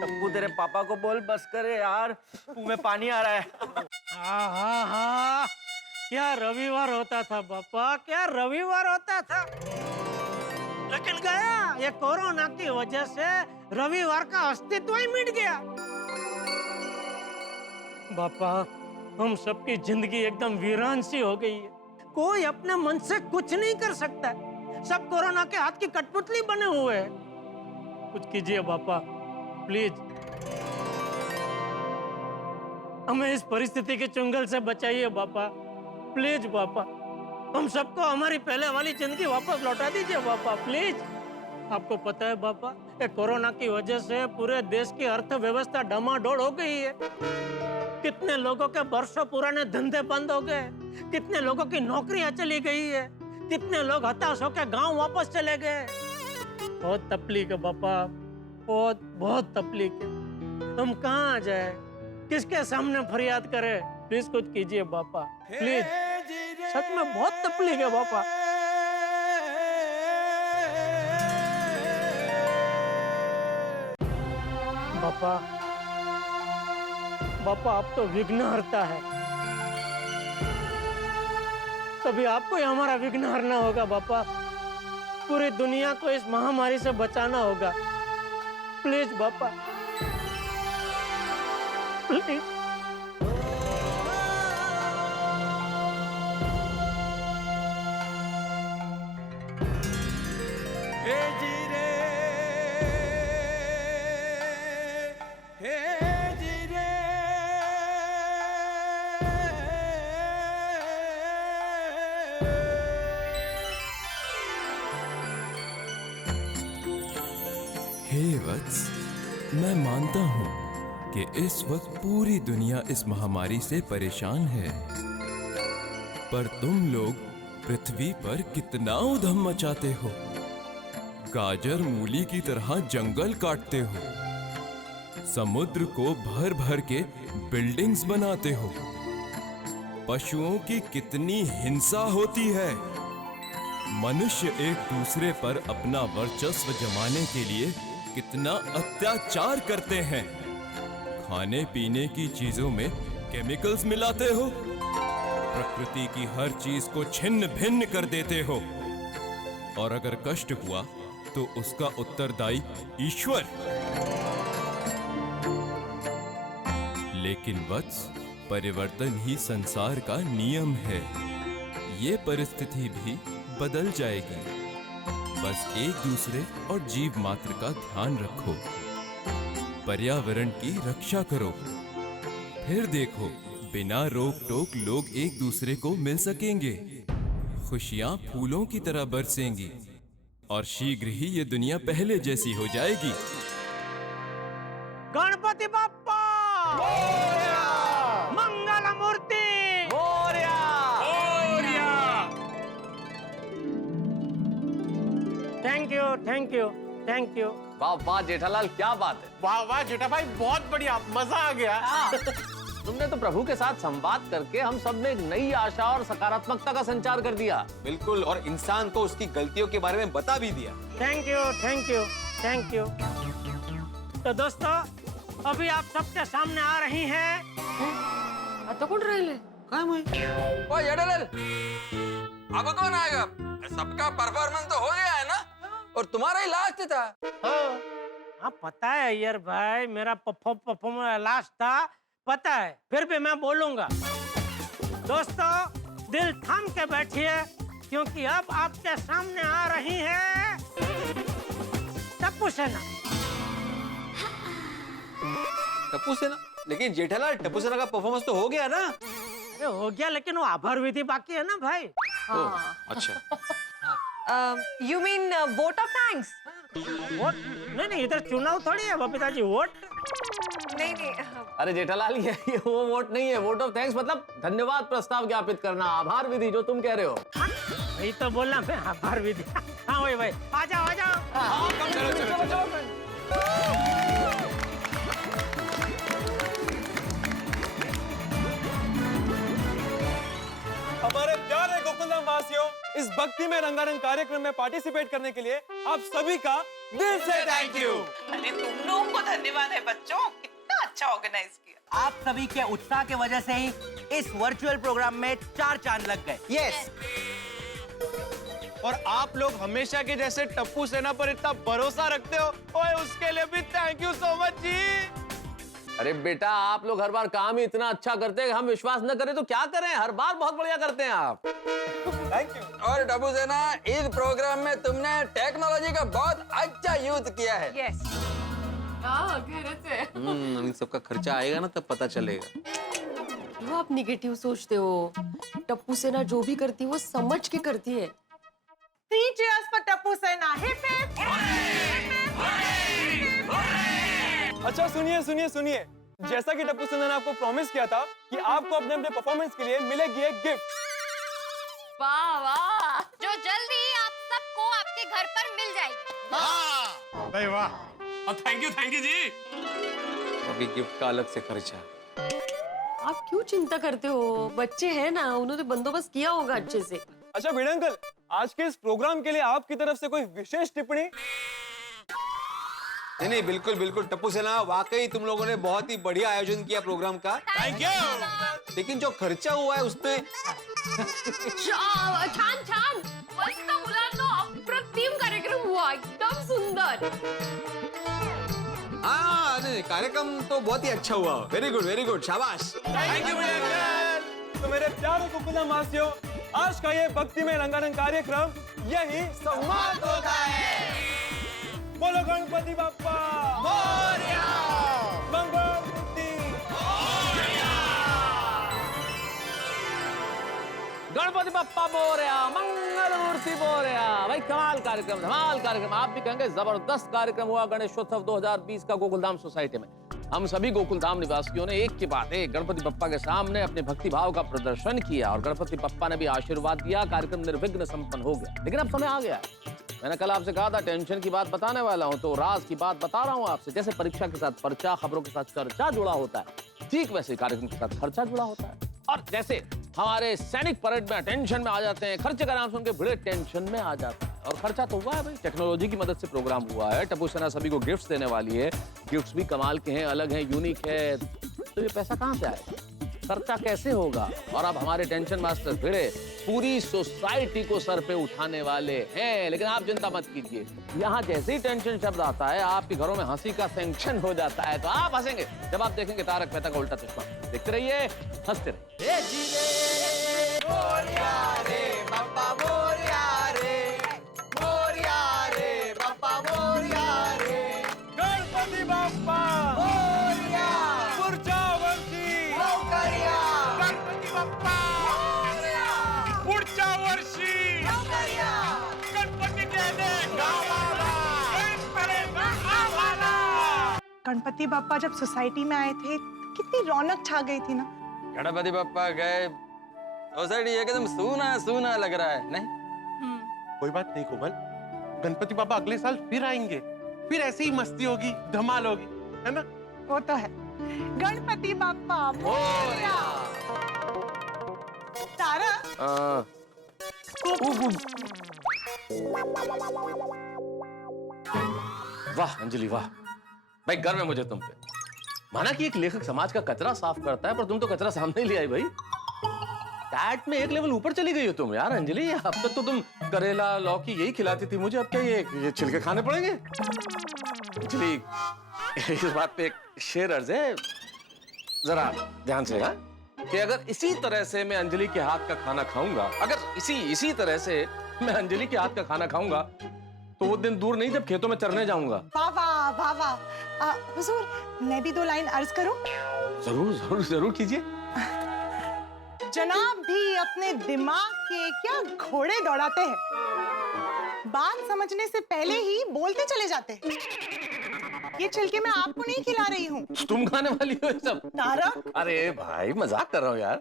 टप्पू तेरे पापा को बोल बस करे यार, मुंह में पानी आ रहा है। हाँ, क्या रविवार होता था पापा, क्या रविवार होता था, लेकिन गया ये कोरोना की वजह से रविवार का अस्तित्व ही मिट गया। पापा, हम सबकी जिंदगी एकदम वीरान सी हो गई है, कोई अपने मन से कुछ नहीं कर सकता, सब कोरोना के हाथ की कठपुतली बने हुए हैं। कुछ कीजिए पापा, प्लीज, हमें इस परिस्थिति के चुंगल से बचाइए पापा, प्लीज पापा, हम सबको हमारी पहले वाली जिंदगी वापस लौटा दीजिए पापा, प्लीज। आपको पता है पापा, ये कोरोना की वजह से पूरे देश की अर्थव्यवस्था डमाडोल हो गई है। कितने लोगों के बरसों पुराने धंधे बंद हो गए, कितने लोगों की नौकरियां चली गई है, कितने लोग हताश होकर गांव वापस चले गए। बहुत तकलीफ है पापा, बहुत बहुत तकलीफ है। हम कहाँ जाए, किसके सामने फरियाद करें? प्लीज कुछ कीजिए पापा, प्लीज, सच में बहुत तकलीफ है पापा। बापा बापा आप तो विघ्नहर्ता है, कभी आपको ही हमारा विघ्न हरना होगा बापा। पूरी दुनिया को इस महामारी से बचाना होगा। प्लीज बापा प्लीज। हे वत्स, मैं मानता हूं कि इस वक्त पूरी दुनिया इस महामारी से परेशान है, पर तुम लोग पृथ्वी पर कितना उधम मचाते हो। गाजर मूली की तरह जंगल काटते हो, समुद्र को भर भर के बिल्डिंग्स बनाते हो, पशुओं की कितनी हिंसा होती है। मनुष्य एक दूसरे पर अपना वर्चस्व जमाने के लिए कितना अत्याचार करते हैं। खाने पीने की चीजों में केमिकल्स मिलाते हो, प्रकृति की हर चीज को छिन्न भिन्न कर देते हो, और अगर कष्ट हुआ तो उसका उत्तरदायी ईश्वर। लेकिन वत्स, परिवर्तन ही संसार का नियम है। ये परिस्थिति भी बदल जाएगी। बस एक दूसरे और जीव मात्र का ध्यान रखो, पर्यावरण की रक्षा करो, फिर देखो बिना रोक टोक लोग एक दूसरे को मिल सकेंगे। खुशियां फूलों की तरह बरसेंगी और शीघ्र ही ये दुनिया पहले जैसी हो जाएगी। गणपति बाप्पा मंगल मूर्ति thank you thank you thank you. वाह वाह जेठालाल, क्या बात है। वाह वाह जेठा भाई, बहुत बढ़िया, मजा आ गया। तुमने तो प्रभु के साथ संवाद करके हम सब में एक नई आशा और सकारात्मकता का संचार कर दिया। बिल्कुल, और इंसान को उसकी गलतियों के बारे में बता भी दिया। Thank you thank you thank you. तो दोस्तों, अभी आप सबके सामने आ रही हैं। आता कौन रहे? ओ जेठालाल, अब कौन आएगा? सबका परफॉर्मेंस तो हो गया है ना, और तुम्हारा ही लास्ट था। हाँ पता है यार भाई, मेरा परफॉर्मेंस लास्ट था, पता है, फिर भी मैं बोलूंगा। दोस्तों, दिल थाम के बैठिए, क्योंकि अब आपके सामने आ रही है टप्पू सेना। टप्पू सेना? लेकिन जेठालाल, टप्पू सेना का परफॉर्मेंस तो हो गया ना? अरे हो गया, लेकिन वो आभार विधि बाकी है ना भाई। अच्छा। You mean vote of thanks? Vote? नहीं, इधर चुनाव थोड़ी है बबीता जी, वोट नहीं। अरे जेठालाल, ये वो वोट नहीं है। वोट ऑफ थैंक्स मतलब धन्यवाद प्रस्ताव ज्ञापित करना, आभार विधि जो तुम कह रहे हो। वही तो बोला मैं, आभार विधि। हाँ वही भाई, आ जाओ। चलो। हमारे प्यारे गोकुलधाम वासियों, इस भक्ति में रंगारंग कार्यक्रम में पार्टिसिपेट करने के लिए आप सभी का दिल से थैंक यू। अरे तुम लोगों को धन्यवाद है बच्चों, कितना अच्छा ऑर्गेनाइज किया। आप सभी के उत्साह की वजह से ही इस वर्चुअल प्रोग्राम में 4 चांद लग गए। यस। और आप लोग हमेशा के जैसे टप्पू सेना पर इतना भरोसा रखते हो, ओए उसके लिए भी थैंक यू सो मच जी। अरे बेटा, आप लोग हर बार काम ही इतना अच्छा करते हैं, हम विश्वास न करें तो क्या करें? हर बार बहुत बढ़िया करते हैं आप। Thank you. और टप्पू सेना, इस प्रोग्राम में तुमने टेक्नोलॉजी का बहुत अच्छा यूज किया है। यस। हाँ, खरंच है। इन सबका खर्चा आएगा ना तब पता चलेगा। क्यों आप निगेटिव सोचते हो? टप्पू सेना जो भी करती है वो समझ के करती है। 3 cheers for टप्पू सेना। Hip hip. अच्छा सुनिए, जैसा कि टप्पू सेना ने आपको प्रॉमिस किया था कि आपको अपने परफॉर्मेंस के लिए मिलेगी एक गिफ्ट। वाह वाह, जो जल्दी ही आप सबको आपके घर पर मिल जाएगी। भाई वाह, थैंक यू जी। अभी गिफ्ट का अलग से खर्चा। आप क्यों चिंता करते हो? बच्चे हैं ना, उन्होंने बंदोबस्त किया होगा अच्छे से। अच्छा भिड़े अंकल, आज के इस प्रोग्राम के लिए आपकी तरफ से कोई विशेष टिप्पणी? नहीं, बिल्कुल बिल्कुल टप्पू सेना, वाकई तुम लोगों ने बहुत ही बढ़िया आयोजन किया प्रोग्राम का। Thank you. लेकिन जो खर्चा हुआ है उसमें छान छान मस्त मुलांनो, अप्रतिम कार्यक्रम हुआ, एकदम सुंदर। हाँ, नहीं, कार्यक्रम तो बहुत ही अच्छा हुआ। वेरी गुड, शाबाश। थैंक यू तो मेरे प्यारे गोकुलधाम वासियों, आज का ये भक्ति में रंगारंग कार्यक्रम यही समाप्त होता है। बोलो गणपति बप्पा मोरया, मंगल मूर्ति मोरया। गणपति बप्पा मोरया, मंगल मूर्ति मोरया। भाई कमाल कार्यक्रम, धमाल कार्यक्रम, आप भी कहेंगे जबरदस्त कार्यक्रम हुआ गणेशोत्सव 2020 का गोकुलधाम सोसाइटी में। हम सभी गोकुलधाम निवासियों ने एक के बाद एक गणपति बप्पा के सामने अपने भक्ति भाव का प्रदर्शन किया और गणपति बप्पा ने भी आशीर्वाद दिया। कार्यक्रम निर्विघ्न संपन्न हो गया। लेकिन अब समय आ गया है, मैंने कल आपसे कहा था टेंशन की बात बताने वाला हूं, तो राज की बात बता रहा हूं आपसे। जैसे परीक्षा के साथ पर्चा, खबरों के साथ चर्चा जुड़ा होता है, ठीक वैसे कार्यक्रम के साथ खर्चा जुड़ा होता है। और जैसे हमारे सैनिक परेड में टेंशन में आ जाते हैं, खर्चे का नाम सुन के बड़े टेंशन में आ जाते हैं। और खर्चा तो हुआ है भाई, टेक्नोलॉजी की मदद से प्रोग्राम हुआ है। टप्पू सेना सभी को गिफ्ट्स देने वाली है, गिफ्ट्स भी कमाल के हैं, अलग हैं, यूनिक है। तो ये पैसा कहां से आएगा, खर्चा कैसे होगा? और अब हमारे टेंशन मास्टर भिड़े पूरी सोसाइटी को सर पे उठाने वाले हैं। लेकिन आप चिंता मत कीजिए, यहाँ जैसे ही टेंशन शब्द आता है आपके घरों में हंसी का सैंक्शन हो जाता है। तो आप हंसेंगे जब आप देखेंगे तारक मेहता का उल्टा चश्मा। देखते रहिए, हंसते रहिए। गणपति बप्पा मोरया, पुढच्या वर्षी गणपती बाप्पा पुढच्या वर्षी गणपती देणे गावाला, गणपती आम्हाला। गणपति बाप्पा जब सोसाइटी में आए थे कितनी रौनक छा गई थी ना। गणपति बप्पा गए, सोसाइटी एकदम सूना लग रहा है, नहीं? कोई बात नहीं कोमल, गणपति बाबा अगले साल फिर आएंगे, फिर ऐसे ही मस्ती होगी, धमाल होगी, है ना? वो तो है। गणपति बाप्पा मोरया। तारा, वाह अंजलि वाह, भाई गर्व है मुझे तुम पे। माना कि एक लेखक समाज का कचरा साफ करता है, पर तुम तो कचरा सामने ही ले आई भाई। टैट में एक लेवल ऊपर चली गई हो तुम यार अंजलि। अब तक तो तुम करेला लौकी यही खिलाती थी मुझे, अब क्या ये छिलके खाने पड़ेंगे? अंजलि इस बात पे एक शेर अर्ज है, जरा ध्यान से, हाँ? कि अगर इसी तरह से मैं अंजलि के हाथ का खाना खाऊंगा, अगर इसी तरह से मैं अंजलि के हाथ का खाना खाऊंगा, तो वो दिन दूर नहीं जब खेतों में चरने जाऊंगा। वाह वाह वाह वाह। हुजूर, मैं भी 2 लाइन अर्ज करूं? जरूर कीजिए। जनाब भी अपने दिमाग के क्या घोड़े दौड़ाते हैं, बात समझने से पहले ही बोलते चले जाते हैं। ये छिलके मैं आपको नहीं खिला रही हूँ। तुम खाने वाली हो ये सब? तारक, अरे भाई मजाक कर रहा हूँ यार।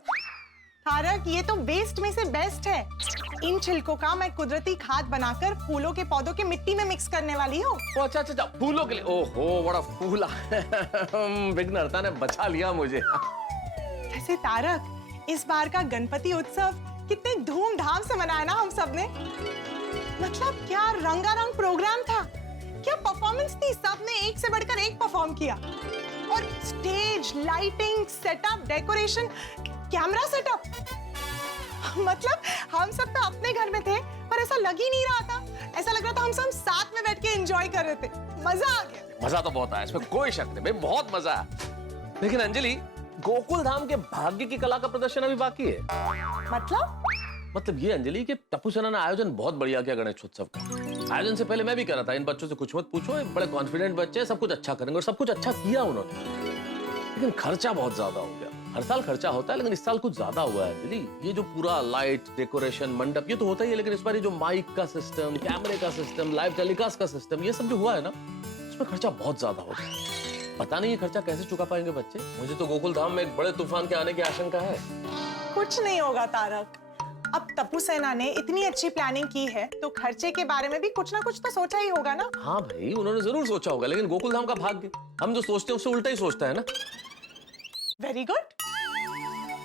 तारक, ये तो वेस्ट में से बेस्ट है। इन छिलकों का मैं कुदरती खाद बनाकर फूलों के पौधों के मिट्टी में मिक्स करने वाली हूँ। अच्छा, फूलों के लिए। ओहो बड़ा फूल विघ्नहर्ता ने बचा लिया मुझे। वैसे तारक, इस बार का गणपति उत्सव कितने धूमधाम से मनाया ना हम सब ने। मतलब क्या रंगारंग प्रोग्राम था, क्या परफॉर्मेंस थी, सबने एक से बढ़कर एक परफॉर्म किया। और stage, lighting, setup, decoration, camera setup, मतलब हम सब तो अपने घर में थे, पर ऐसा लग ही नहीं रहा था। ऐसा लग रहा था हम सब साथ में बैठ के एंजॉय कर रहे थे। मजा आ गया। मजा तो बहुत आया, इसमें कोई शक नहीं भाई, बहुत मजा आया। लेकिन अंजलि, गोकुल धाम के भाग्य की कला का प्रदर्शन अभी बाकी है। मतलब ये अंजलि के टप्पू सेना ने आयोजन बहुत बढ़िया किया गणेशोत्सव का। आयोजन से पहले मैं भी कह रहा था इन बच्चों से कुछ मत पूछो, बड़े कॉन्फिडेंट बच्चे, सब कुछ अच्छा करेंगे, और सब कुछ अच्छा किया उन्होंने। लेकिन खर्चा बहुत ज्यादा हो गया। हर साल खर्चा होता है, लेकिन इस साल कुछ ज्यादा हुआ है अंजलि। ये जो पूरा लाइट, डेकोरेशन, मंडप, ये तो होता ही है, लेकिन इस बार ये जो माइक का सिस्टम, कैमरे का सिस्टम, लाइव टेलीकास्ट का सिस्टम, ये सब जो हुआ है ना, इसमें खर्चा बहुत ज्यादा हो गया। पता नहीं ये खर्चा कैसे चुका पाएंगे बच्चे। मुझे तो गोकुल धाम में एक बड़े तूफान के आने की आशंका है। कुछ नहीं होगा तारक, अब टप्पू सेना ने इतनी अच्छी प्लानिंग की है, तो खर्चे के बारे में भी कुछ ना कुछ तो सोचा ही होगा ना। हाँ भाई, उन्होंने जरूर सोचा होगा, लेकिन गोकुल धाम का भाग्य हम जो सोचते हैं उससे उल्टा ही सोचता है ना। वेरी गुड,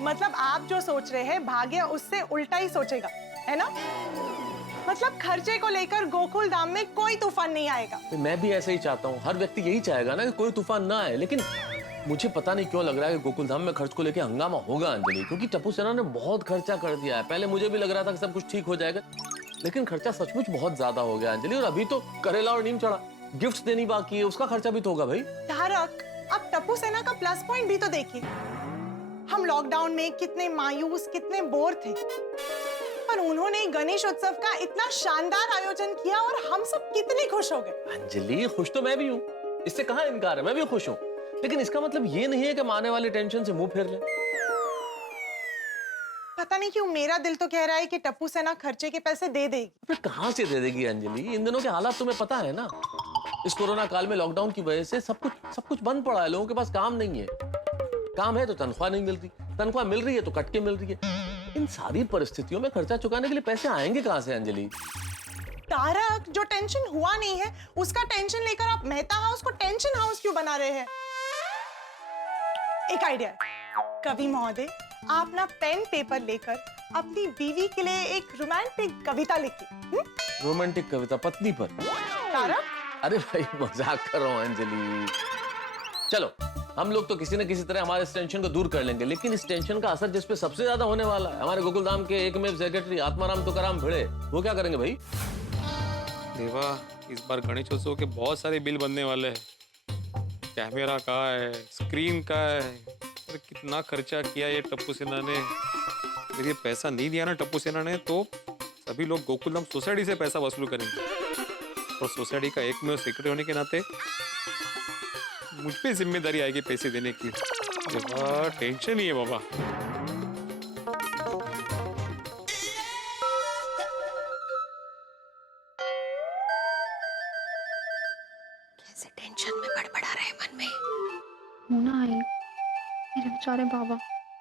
मतलब आप जो सोच रहे हैं भाग्य उससे उल्टा ही सोचेगा, है ना? मतलब खर्चे को लेकर गोकुल धाम में कोई तूफान नहीं आएगा। मैं भी ऐसे ही चाहता हूँ, हर व्यक्ति यही चाहेगा ना कि कोई तूफान ना आए, लेकिन मुझे पता नहीं क्यों लग रहा है कि गोकुल धाम में खर्च को लेके हंगामा होगा अंजलि, क्योंकि टप्पू सेना ने बहुत खर्चा कर दिया है। पहले मुझे भी लग रहा था कि सब कुछ ठीक हो जाएगा, लेकिन खर्चा सचमुच बहुत ज्यादा हो गया अंजलि। और अभी तो करेला और नीम चढ़ा, गिफ्ट्स देनी बाकी है, उसका खर्चा भी तो होगा भाई। तारक, अब टप्पू सेना का प्लस पॉइंट भी तो देखिए। हम लॉकडाउन में कितने मायूस, कितने बोर थे, पर उन्होंने गणेश उत्सव का इतना शानदार आयोजन किया और हम सब कितने खुश हो गए। अंजलि खुश तो मैं भी हूँ, इससे कहाँ इनकार है, मैं भी खुश हूँ, लेकिन इसका मतलब ये नहीं है कि हम आने वाली टेंशन से मुंह फेर लें। पता नहीं क्यों मेरा दिल तो कह रहा है कि टप्पू सेना खर्चे के पैसे दे देगी। कहाँ से दे देगी अंजलि, इन दिनों के हालात तुम्हें पता है ना। इस कोरोना काल में लॉकडाउन की वजह से सब कुछ बंद पड़ा है, लोगों के पास काम नहीं है, काम है तो तनख्वाह नहीं मिलती, तनख्वाह मिल रही है तो कट के मिल रही है। इन सारी परिस्थितियों में खर्चा चुकाने के लिए पैसे आएंगे कहाँ से अंजलि? तारक, जो टेंशन हुआ नहीं है उसका टेंशन लेकर आप मेहता हाउस को टेंशन हाउस क्यों बना रहे हैं? एक आइडिया, कवि महोदय, आप ना पेन पेपर लेकर अपनी बीवी के लिए एक रोमांटिक कविता लिखिए। रोमांटिक कविता पत्नी पर? तारक, अरे भाई मजाक कर रहा हूँ अंजलि। चलो हम लोग तो किसी न किसी तरह हमारे इस टेंशन को दूर कर लेंगे, लेकिन इस टेंशन का असर जिस पे सबसे ज्यादा होने वाला है, हमारे गोकुल धाम के एकमेव सेक्रेटरी आत्माराम तुकाराम भिड़े, वो क्या करेंगे भाई? देवा, इस बार गणेशोत्सव के बहुत सारे बिल बनने वाले हैं। कैमरा का है, स्क्रीन का है, और कितना खर्चा किया ये टप्पू सेना ने। अगर ये पैसा नहीं दिया ना टप्पू सेना ने, तो सभी लोग गोकुल धाम सोसाइटी से पैसा वसूल करेंगे, और सोसाइटी का एकमेव सेक्रेटरी होने के नाते मुझ पे जिम्मेदारी आएगी पैसे देने की। देवा, टेंशन ही है बाबा। कैसे टेंशन में बड़बड़ा रहे मन में। होना आई मेरे बेचारे बाबा,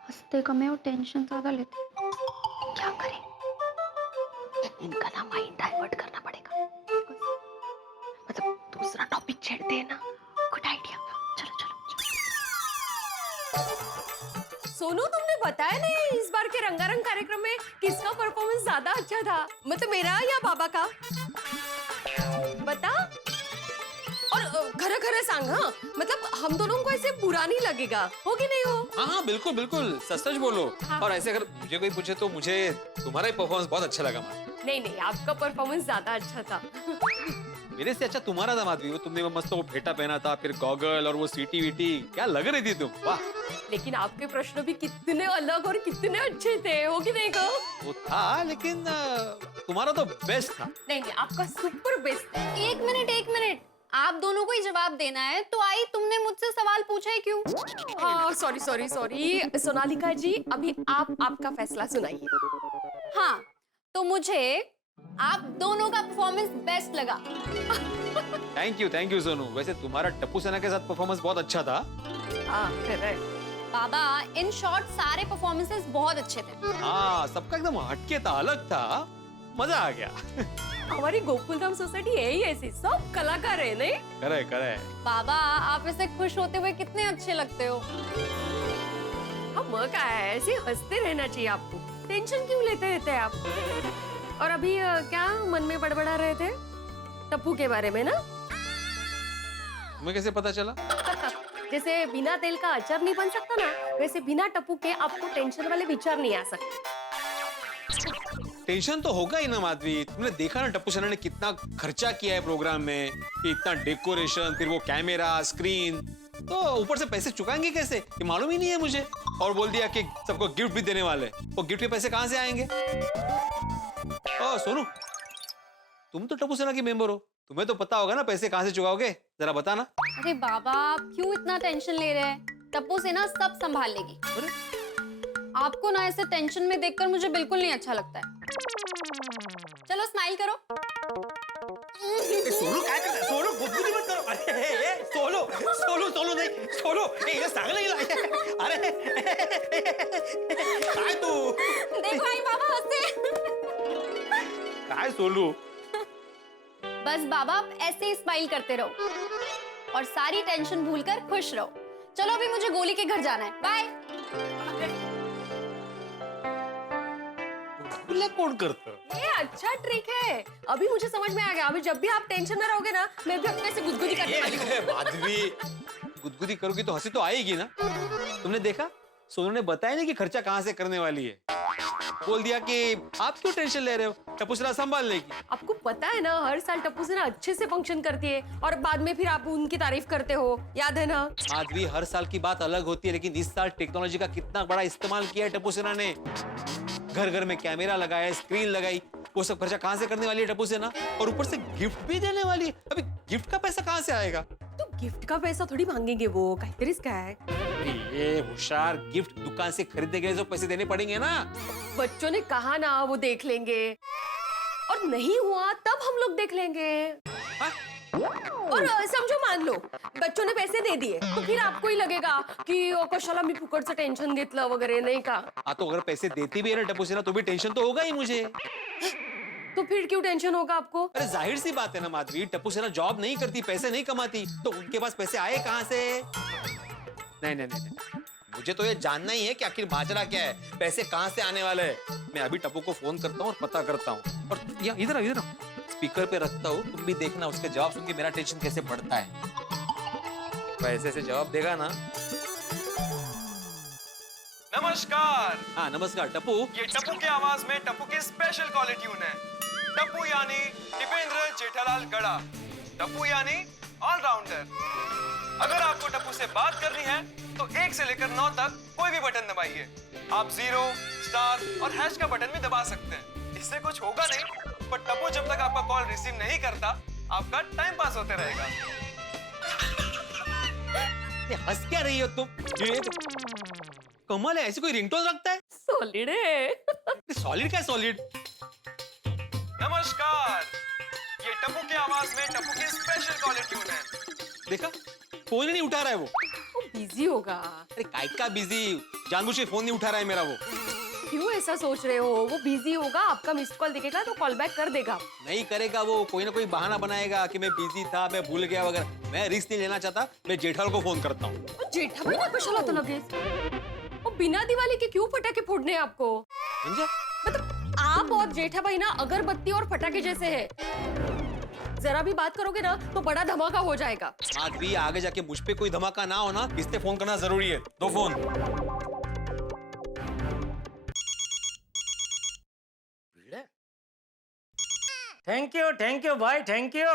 हंसते कम है और टेंशन ज्यादा लेते। क्या करें? इनका ना माइंड डाइवर्ट करना पड़ेगा, मतलब दूसरा टॉपिक छेड़ते हैं ना। गुड आइडिया, चलो चलो। सोनू, तुमने बताया नहीं इस बार के रंगारंग कार्यक्रम में किसका परफॉर्मेंस ज्यादा अच्छा था, मतलब मेरा या बाबा का? बता, और खरा खरा सांग, हाँ, मतलब हम दोनों को ऐसे बुरा नहीं लगेगा, हो कि नहीं हो? हाँ हाँ बिल्कुल बिल्कुल, सच सच बोलो। हाँ। और ऐसे अगर मुझे कोई पूछे तो मुझे तुम्हारा ही परफॉर्मेंस बहुत अच्छा लगा। नहीं नहीं, आपका परफॉर्मेंस ज्यादा अच्छा था। मेरे से अच्छा तुम्हारा दामाद भी, वो तुमने वो मस्त वो फेटा पहना था, फिर गॉगल और वो सीटी वीटी, क्या लग रही थी तुम, वाह। लेकिन आपके प्रश्न भी कितने अलग और कितने अच्छे थे, हो कि नहीं कहो? वो था, लेकिन तुम्हारा तो बेस्ट था। नहीं नहीं, आपका सुपर बेस्ट है। एक मिनट, आप दोनों को ही जवाब देना है, तो आई तुमने मुझसे सवाल पूछा है क्यों? हाँ सॉरी सोनालिका जी, अभी आप आपका फैसला सुनाइए। हाँ, तो मुझे आप दोनों का परफॉर्मेंस बेस्ट लगा। Thank you Sonu. वैसे तुम्हारा टप्पू सेना के साथ परफॉर्मेंस बहुत अच्छा था। बाबा, इन शॉर्ट सारे परफॉर्मेंसेस बहुत अच्छे थे। हाँ, सबका एकदम हटके था, अलग था, मजा आ गया। हमारी गोकुलधाम सोसाइटी है ही ऐसी, सब कलाकार है, नहीं? करे। बाबा, आप ऐसे खुश होते हुए कितने अच्छे लगते हो। हम क्या है, ऐसे हंसते रहना चाहिए आपको, टेंशन क्यों लेते रहते हैं आप? और अभी क्या मन में बड़बड़ा रहे थे? टप्पू के बारे में ना? तुम्हें कैसे पता चला? जैसे बिना तेल का अचार नहीं बन सकता ना, वैसे बिना टप्पू के आपको टेंशन वाले विचार नहीं आ सकते। टेंशन तो होगा ही ना माधवी। तुमने देखा ना टप्पू सेना ने कितना खर्चा किया है प्रोग्राम में, कि इतना डेकोरेशन, फिर वो कैमरा, स्क्रीन, तो ऊपर से पैसे चुकाएंगे कैसे, ये मालूम ही नहीं है मुझे। और बोल दिया कि सबको गिफ्ट भी देने वाले, वो गिफ्ट के पैसे कहाँ से आएंगे? ओ सोनू, तुम तो टप्पू सेना की मेंबर हो, तुम्हें तो पता होगा ना पैसे कहाँ से चुकाओगे, जरा बताना। अरे बाबा, आप क्यों इतना टेंशन ले रहे हैं? टप्पू सेना सब संभाल लेगी। आपको ना ऐसे टेंशन में देखकर मुझे बिल्कुल नहीं अच्छा लगता है। चलो स्माइल करो। सोनू काय करता? सोनू गुदगुदी मत करो। अरे सोनू नहीं, सोनू ये सांग नहीं लाया। अरे काय तू? देखो आई बाबा हंसते। काय सोनू? बस बाबा, आप ऐसे ही स्माइल करते रहो और सारी टेंशन भूलकर खुश रहो। चलो अभी मुझे गोली के घर जाना है, बाय। कौन करता? ये अच्छा ट्रिक है। अभी मुझे समझ में आ गया। अभी जब भी आप टेंशन में रहोगे ना, मैं भी अपने से गुदगुदी करने वाली हूँ। माधवी, गुदगुदी करोगी तो हंसी तो आएगी ना। तुमने देखा, सोनू ने बताया नहीं कि खर्चा कहाँ से करने वाली है। बोल दिया कि आप क्यों टेंशन ले रहे हो, टप्पू सेना संभाल लेगी। आपको पता है ना, हर साल टप्पू सेना अच्छे से फंक्शन करती है और बाद में फिर आप उनकी तारीफ करते हो, याद है ना? माधवी, हर साल की बात अलग होती है, लेकिन इस साल टेक्नोलॉजी का कितना बड़ा इस्तेमाल किया है टप्पू सेना ने। घर घर में कैमरा लगाया, स्क्रीन लगाई, वो सब खर्चा कहाँ से करने वाली है टप्पू सेना? और ऊपर से गिफ्ट भी देने वाली है। अभी गिफ्ट का पैसा कहाँ से आएगा? तो गिफ्ट का पैसा थोड़ी मांगेंगे वो, काहीतरीच काय। ये होशियार, गिफ्ट दुकान से खरीदने के लिए तो पैसे देने पड़ेंगे ना। बच्चों ने कहा ना वो देख लेंगे, और नहीं हुआ तब हम लोग देख लेंगे। और समझो, मान लो बच्चों ने पैसे दे दिए, तो फिर आपको ही लगेगा कि ओ कशाला मी फुकटचं टेन्शन घेतलं वगैरे, नहीं का? हाँ, तो अगर पैसे देती भी है ना टप्पू सेना, तो भी टेंशन तो होगा ही मुझे। तो फिर क्यों टेंशन होगा आपको? अरे जाहिर सी बात है ना माधवी, टप्पू सेना जॉब नहीं करती, पैसे नहीं कमाती, तो उनके पास पैसे आए कहाँ से? नहीं नहीं नहीं, मुझे तो ये जानना ही है कि आखिर माजरा क्या है, पैसे कहाँ से आने वाले हैं। मैं अभी टप्पू को फोन करता हूँ और पता करता हूँ। और इधर स्पीकर पे रखता हूँ, तुम भी देखना उसके जवाब सुन के मेरा टेंशन कैसे बढ़ता है। पैसे से जवाब देगा ना। नमस्कार। हाँ नमस्कार टप्पू। ये टप्पू की आवाज में टप्पू की स्पेशल कॉलर ट्यून है। टप्पू यानी दीपेंद्र जेठालाल गड़ा, टप्पू यानी ऑलराउंडर। अगर आपको टप्पू से बात करनी है तो 1 से लेकर 9 तक कोई भी बटन दबाइए। आप 0, स्टार और हैश का बटन भी दबा सकते हैं। इससे कुछ होगा नहीं, पर टप्पू जब तक आपका कॉल रिसीव नहीं करता, आपका टाइम पास होते रहेगा। हंस क्या रही हो तुम? कमाल है, ऐसी कोई रिंगटोन रखता है? सॉलिड है। सॉलिड क्या सॉलिड? नमस्कार, ये टप्पू की आवाज में टप्पू की स्पेशल कॉलर ट्यून है। देखा, फोन ही नहीं उठा रहा है वो। बिजी होगा। अरे काय का बिजी, जानबूझ के फोन नहीं उठा रहा है मेरा वो। क्यों ऐसा सोच रहे हो? वो बिजी होगा, आपका मिस्ड कॉल दिखेगा तो कॉल बैक कर देगा। नहीं करेगा वो, कोई ना कोई बहाना बनाएगा कि मैं बिजी था, मैं भूल गया वगैरह। मैं रिस्क नहीं लेना चाहता, मैं जेठालाल को फोन करता हूँ। जेठालाल को कशाला तो लगे? वो बिना दिवाली के क्यों पटाखे फोड़ने हैं आपको? मतलब आप और जेठा भाई ना अगरबत्ती और पटाखे जैसे है। जरा भी बात करोगे ना तो बड़ा धमाका हो जाएगा। माधवी, आगे जाके मुझ पे कोई धमाका ना हो ना, इससे फोन करना जरूरी है। दो फोन। थैंक यू भाई, थैंक यू।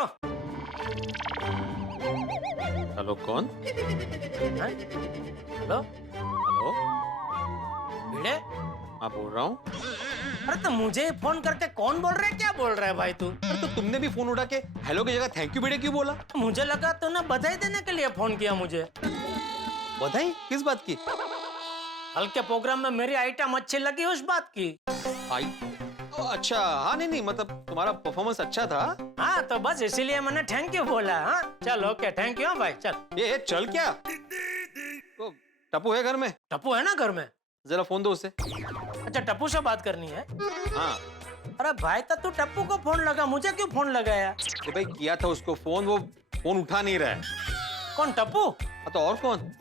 हेलो, कौन? हेलो हेलो, भिड़े? हाँ बोल रहा हूँ। अरे तो मुझे फोन करके कौन बोल रहा है? क्या बोल रहा है भाई तू? अरे तो तुमने भी फोन उठा के हेलो की जगह थैंक यू भिड़े क्यों बोला? मुझे लगा तो ना बधाई देने के लिए फोन किया मुझे। बधाई किस बात की? कल के प्रोग्राम में मेरी आइटम अच्छी लगी, उस बात की। अच्छा, हाँ नहीं मतलब तुम्हारा परफॉर्मेंस अच्छा था। हाँ तो बस इसीलिए मैंने थैंक यू बोला। हाँ चल ओके, थैंक यू भाई, चल। ये चल क्या? तो टप्पू है घर में? टप्पू है ना घर में? जरा फोन दो उसे। अच्छा, टप्पू से बात करनी है? हाँ। अरे भाई तो तू टप्पू को फोन लगा, मुझे क्यों फोन लगाया? तो भाई किया था उसको फोन, वो फोन उठा नहीं रहा है। कौन, टप्पू? तो और कौन?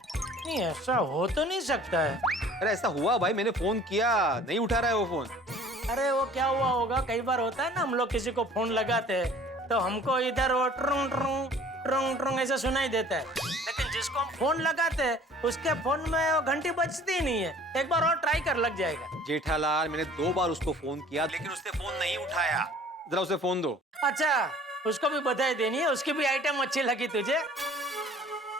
नहीं, ऐसा हो तो नहीं सकता है। अरे ऐसा हुआ भाई, मैंने फोन किया, नहीं उठा रहा है वो फोन। अरे वो क्या हुआ होगा, कई बार होता है ना, हम लोग किसी को फोन लगाते हैं तो हमको इधर वो ट्रुंग ट्रुंग ट्रुंग ट्रुंग ऐसा सुनाई देता है, लेकिन जिसको हम फोन लगाते हैं उसके फोन में वो घंटी बजती ही नहीं है। एक बार और ट्राई कर, लग जाएगा। जेठालाल, मैंने 2 बार उसको फोन किया, लेकिन उसने फोन नहीं उठाया। जरा उसे फोन दो। अच्छा, उसको भी बधाई देनी है, उसकी भी आइटम अच्छी लगी तुझे?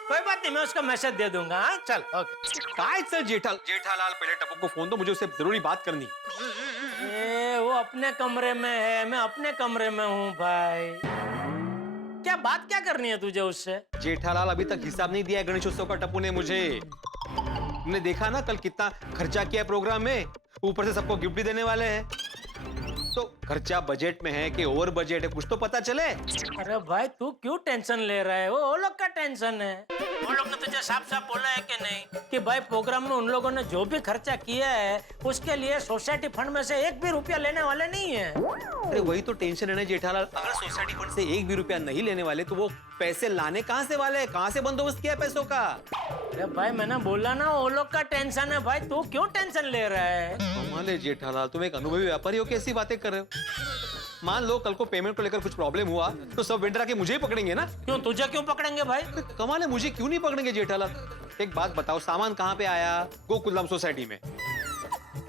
कोई बात नहीं, मैं उसका मैसेज दे दूंगा। हाँ चल ओके। काय चल जेठालाल, पहले टप्पू को फोन दो, मुझे उससे जरूरी बात करनी। वो अपने कमरे में है, मैं अपने कमरे में हूँ भाई। क्या बात क्या करनी है तुझे उससे? जेठालाल, अभी तक हिसाब नहीं दिया है गणेशोत्सव का टप्पू ने मुझे। तुमने देखा ना कल कितना खर्चा किया प्रोग्राम में, ऊपर से सबको गिफ्ट भी देने वाले हैं। तो खर्चा बजट में है कि ओवर बजट है, कुछ तो पता चले। अरे भाई तू क्यों टेंशन ले रहा है? वो लोग का टेंशन है। वो लोग ने तुझे साफ साफ बोला है कि नहीं कि भाई प्रोग्राम में उन लोगों ने जो भी खर्चा किया है उसके लिए सोसाइटी फंड में से 1 भी रुपया लेने वाले नहीं है। अरे वही तो टेंशन है ना जेठालाल, अगर सोसाइटी फंड से 1 भी रुपया नहीं लेने वाले तो वो पैसे लाने कहाँ से वाले? कहाँ से बंदोबस्त किया पैसों का? अरे भाई मैंने बोला ना, वो लोग का टेंशन है भाई, तू क्यों टेंशन ले रहा है? कमाल है जेठालाल, तुम एक अनुभवी व्यापारी हो, कैसी बातें कर रहे हो? मान लो कल को पेमेंट को लेकर कुछ प्रॉब्लम हुआ तो सब वेंडर आके मुझे ही पकड़ेंगे ना? क्यों, तुझे क्यों पकड़ेंगे भाई? कमाल है, मुझे क्यों नहीं पकड़ेंगे जेठालाल? एक बात बताओ, सामान कहाँ पे आया? गोकुलधाम सोसाइटी में।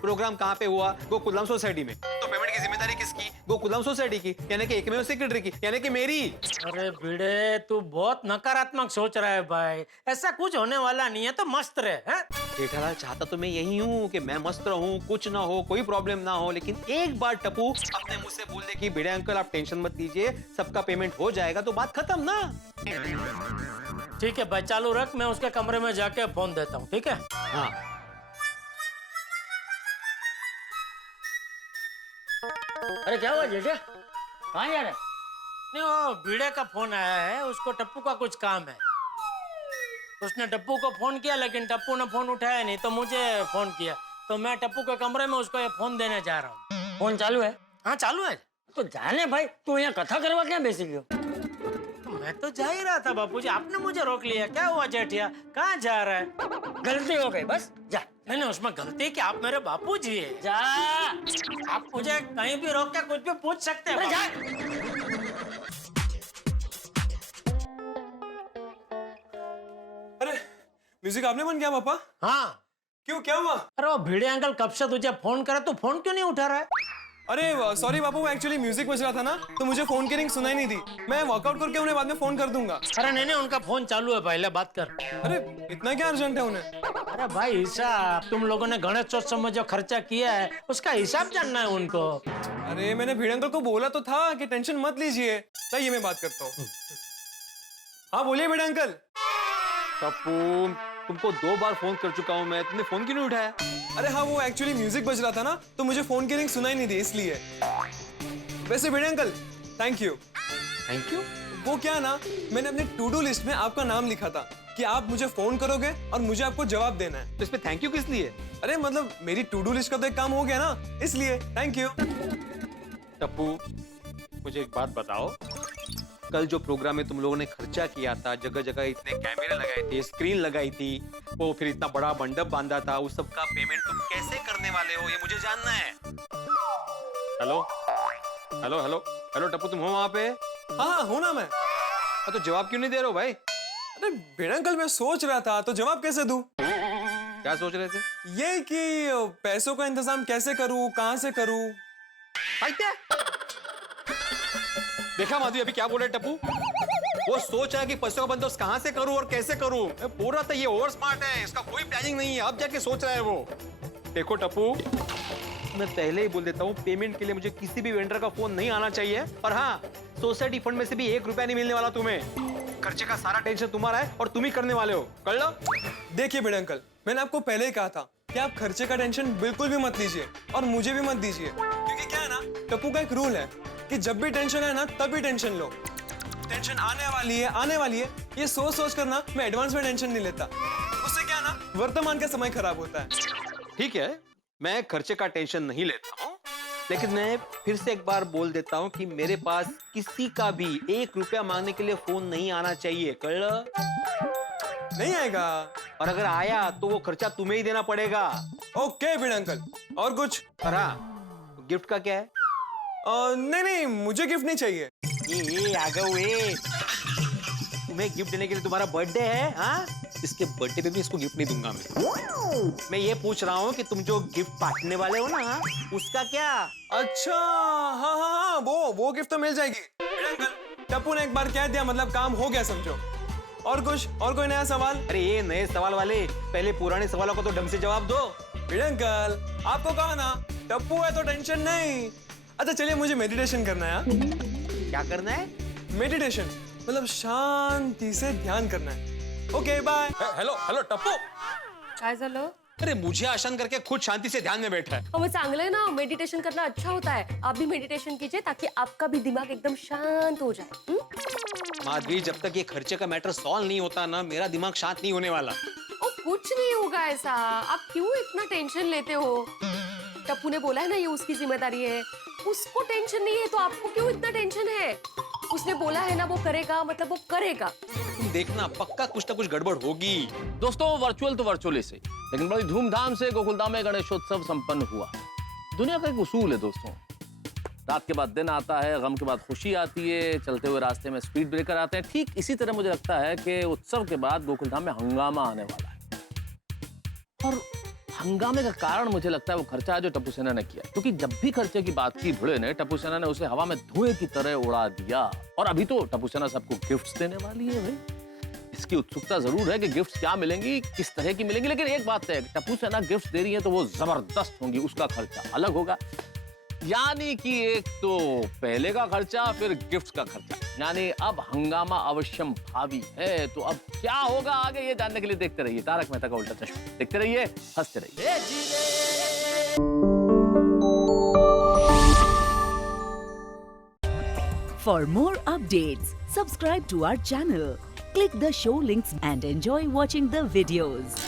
प्रोग्राम कहाँ पे हुआ? गोकुलधाम सोसाइटी में। तो पेमेंट की जिम्मेदारी किसकी? गोकुलधाम सोसाइटी की, यानी कि एकमेव सेक्रेटरी की, यानी कि मेरी। अरे भिड़े, तू बहुत नकारात्मक सोच रहा है भाई। ऐसा कुछ होने वाला नहीं है, तो मस्त रहे। हैं? जेठालाल, चाहता तो मैं यही हूँ कि मैं मस्त रहूँ, कुछ ना हो, कोई प्रॉब्लम ना हो, लेकिन एक बार टप्पू अपने मुंह से बोल दे कि भिड़े अंकल आप टेंशन मत लीजिए, सबका पेमेंट हो जाएगा, तो बात खत्म ना। ठीक है भाई, चालू रख, मैं उसके कमरे में जाके फोन देता हूँ, ठीक है? हाँ। अरे क्या हुआ जेठे, कहाँ जा रहे? नहीं, वो भिड़े का फोन आया है, उसको टप्पू का कुछ काम है। उसने टप्पू को फोन किया, लेकिन टप्पू ने फोन उठाया नहीं, तो मुझे फोन किया, तो मैं टप्पू के कमरे में उसको ये फोन देने जा रहा हूँ। फोन चालू है? हाँ चालू है। तो जाने भाई, तू यहाँ कथा करवा क्या बेसी लियो? मैं तो जा ही रहा था बापूजी, आपने मुझे रोक लिया। क्या हुआ जेठिया, कहाँ जा रहा है? गलती हो गई, बस जा। नहीं, उसमें गलती कि आप मेरे बापूजी है। जा, आप मुझे कहीं भी रोक के कुछ भी पूछ सकते हैं। जा। अरे म्यूजिक आपने बंद किया पापा? हाँ। क्यों, क्या हुआ? अरे वो भिड़े अंकल कब से तुझे फोन करा, तू फोन क्यों नहीं उठा रहा है? अरे सॉरी बापू, वो एक्चुअली म्यूजिक बज रहा था ना, तो मुझे फोन की रिंग सुनाई नहीं दी। मैं वर्कआउट करके उन्हें बाद में फोन कर दूंगा। अरे नहीं, उनका फोन चालू है, पहले बात कर। अरे इतना क्या अर्जेंट है उन्हें? अरे भाई, हिसाब, तुम लोगों ने गणेशोत्सव में जो खर्चा किया है उसका हिसाब जानना है उनको। अरे मैंने भिड़े अंकल को बोला तो था कि टेंशन मत लीजिए। चाहिए मैं बात करता हूँ। हाँ बोलिए भिड़े अंकल। टप्पू, तुमको 2 बार फोन कर चुका हूँ मैं, तुमने फोन क्यों नहीं उठाया? अरे हाँ, वो एक्चुअली म्यूजिक बज रहा था ना, तो मुझे फोन की रिंग सुनाई नहीं दी, इसलिए। वैसे Bhide uncle, thank you. Thank you? वो क्या ना, मैंने अपने टू डू लिस्ट में आपका नाम लिखा था कि आप मुझे फोन करोगे और मुझे आपको जवाब देना है। तो इसमें थैंक यू किस लिए? अरे मतलब मेरी टू डू लिस्ट का तो एक काम हो गया ना, इसलिए थैंक यू। टप्पू, मुझे एक बात बताओ, कल जो प्रोग्राम में तुम लोगों ने खर्चा किया था, जगह जगह इतने कैमरे लगाए थे, स्क्रीन लगाई थी, वो फिर इतना बड़ा मंडप बांधा था, उस सब का पेमेंट तुम कैसे करने वाले हो, ये मुझे जानना है। Hello hello hello hello Tappu, तुम हो वहां पे? हाँ हो ना मैं। तो जवाब क्यों नहीं दे रहे हो भाई? अरे भिड़े अंकल, मैं सोच रहा था, तो जवाब कैसे दूं? क्या सोच रहे थे? ये कि पैसों का इंतजाम कैसे करूं, कहां से करूं। क्या? देखा माधवी अभी क्या बोल रहे टप्पू? वो सोच रहा है कि पैसों का बंदोबस्त कहां से करूं और कैसे करूं। मैं बोल रहा था ये ओवर स्मार्ट है, इसका कोई प्लानिंग नहीं है, अब जाके सोच रहा है वो। देखो टप्पू, मैं पहले ही बोल देता हूँ, पेमेंट के लिए मुझे किसी भी वेंडर का फोन नहीं आना चाहिए। और हाँ, सोसाइटी फंड में से भी 1 रुपया नहीं मिलने वाला तुम्हें। खर्चे का सारा टेंशन तुम्हारा है और तुम ही करने वाले हो, कर लो। देखिए भिड़े अंकल, मैंने आपको पहले ही कहा था कि आप खर्चे का टेंशन बिल्कुल भी मत लीजिए और मुझे भी मत दीजिए, क्योंकि क्या है ना, टप्पू का एक रूल है कि जब भी टेंशन है ना, तभी टेंशन लो। टेंशन आने वाली है, ये सोच कर ना मैं एडवांस में टेंशन नहीं लेता। उससे क्या है ना, वर्तमान का समय खराब होता है। ठीक है, मैं खर्चे का टेंशन नहीं लेता हूँ, लेकिन मैं फिर से एक बार बोल देता हूँ कि मेरे पास किसी का भी 1 रुपया मांगने के लिए फोन नहीं आना चाहिए, कर लो। नहीं आएगा, और अगर आया तो वो खर्चा तुम्हें ही देना पड़ेगा। ओके भिड़े अंकल। और कुछ? गिफ्ट का क्या है? नहीं, मुझे गिफ्ट नहीं चाहिए। ये आ गए, तुम्हें गिफ्ट देने के लिए तुम्हारा बर्थडे है? हाँ, इसके बर्थडे पे भी इसको गिफ्ट नहीं दूंगा मैं ये पूछ रहा हूँ कि तुम जो गिफ्ट बांटने वाले हो ना, उसका क्या? अच्छा, हाँ, वो गिफ्ट तो मिल जाएगी। टप्पू ने एक बार कह दिया, मतलब काम हो गया समझो। और कुछ, और कोई नया सवाल? अरे ये नए सवाल वाले, पहले पुराने सवालों को तो ढंग से जवाब दो। भिड़े अंकल, आपको कहा ना, टप्पू है तो टेंशन नहीं। अच्छा चलिए, मुझे मेडिटेशन करना है। क्या करना है? मेडिटेशन, मतलब शांति से ध्यान करना है। Okay bye. हेलो टप्पू, काय झालं? अरे मुझे आसान करके खुद शांति से ध्यान में बैठा है। वो चांगलं है ना, मेडिटेशन करना अच्छा होता है। आप भी मेडिटेशन कीजिए ताकि आपका भी दिमाग एकदम शांत हो जाए। माधवी, जब तक ये खर्चे का मैटर सॉल्व नहीं होता ना, मेरा दिमाग शांत नहीं होने वाला। कुछ नहीं होगा ऐसा, आप क्यों इतना टेंशन लेते हो? टप्पू ने बोला है ना, ये उसकी जिम्मेदारी है, उसको टेंशन नहीं है तो आपको क्यों इतना टेंशन है? उसने बोला है ना वो करेगा, मतलब वो करेगा। तुम देखना, पक्का कुछ ना कुछ गड़बड़ होगी। दोस्तों, वर्चुअल तो वर्चुअली से, लेकिन बड़ी धूमधाम से गोकुलधाम में गणेशोत्सव संपन्न हुआ। दुनिया का एक उसूल है दोस्तों, रात के बाद दिन आता है, गम के बाद खुशी आती है, चलते हुए रास्ते में स्पीड ब्रेकर आते हैं। ठीक इसी तरह मुझे लगता है कि उत्सव के बाद गोकुलधाम में हंगामा आने वाला है। और हंगामे का कारण मुझे लगता है वो खर्चा है जो टप्पू सेना ने किया, क्योंकि जब भी खर्चे की बात की भिड़े ने, टप्पू सेना ने उसे हवा में धुएं की तरह उड़ा दिया। और अभी तो टप्पू सेना सबको गिफ्ट्स देने वाली है भाई। इसकी उत्सुकता जरूर है कि गिफ्ट्स क्या मिलेंगी, किस तरह की मिलेंगी, लेकिन एक बात है, टप्पू सेना गिफ्ट्स दे रही है तो वो जबरदस्त होंगी, उसका खर्चा अलग होगा। यानी कि एक तो पहले का खर्चा, फिर गिफ्ट्स का खर्चा, यानी अब हंगामा अवश्यम भावी है। तो अब क्या होगा आगे, ये जानने के लिए देखते रहिए तारक मेहता का उल्टा चश्मा। देखते रहिए, हंसते रहिए। For more updates, subscribe to our channel, click the show links and enjoy watching the videos.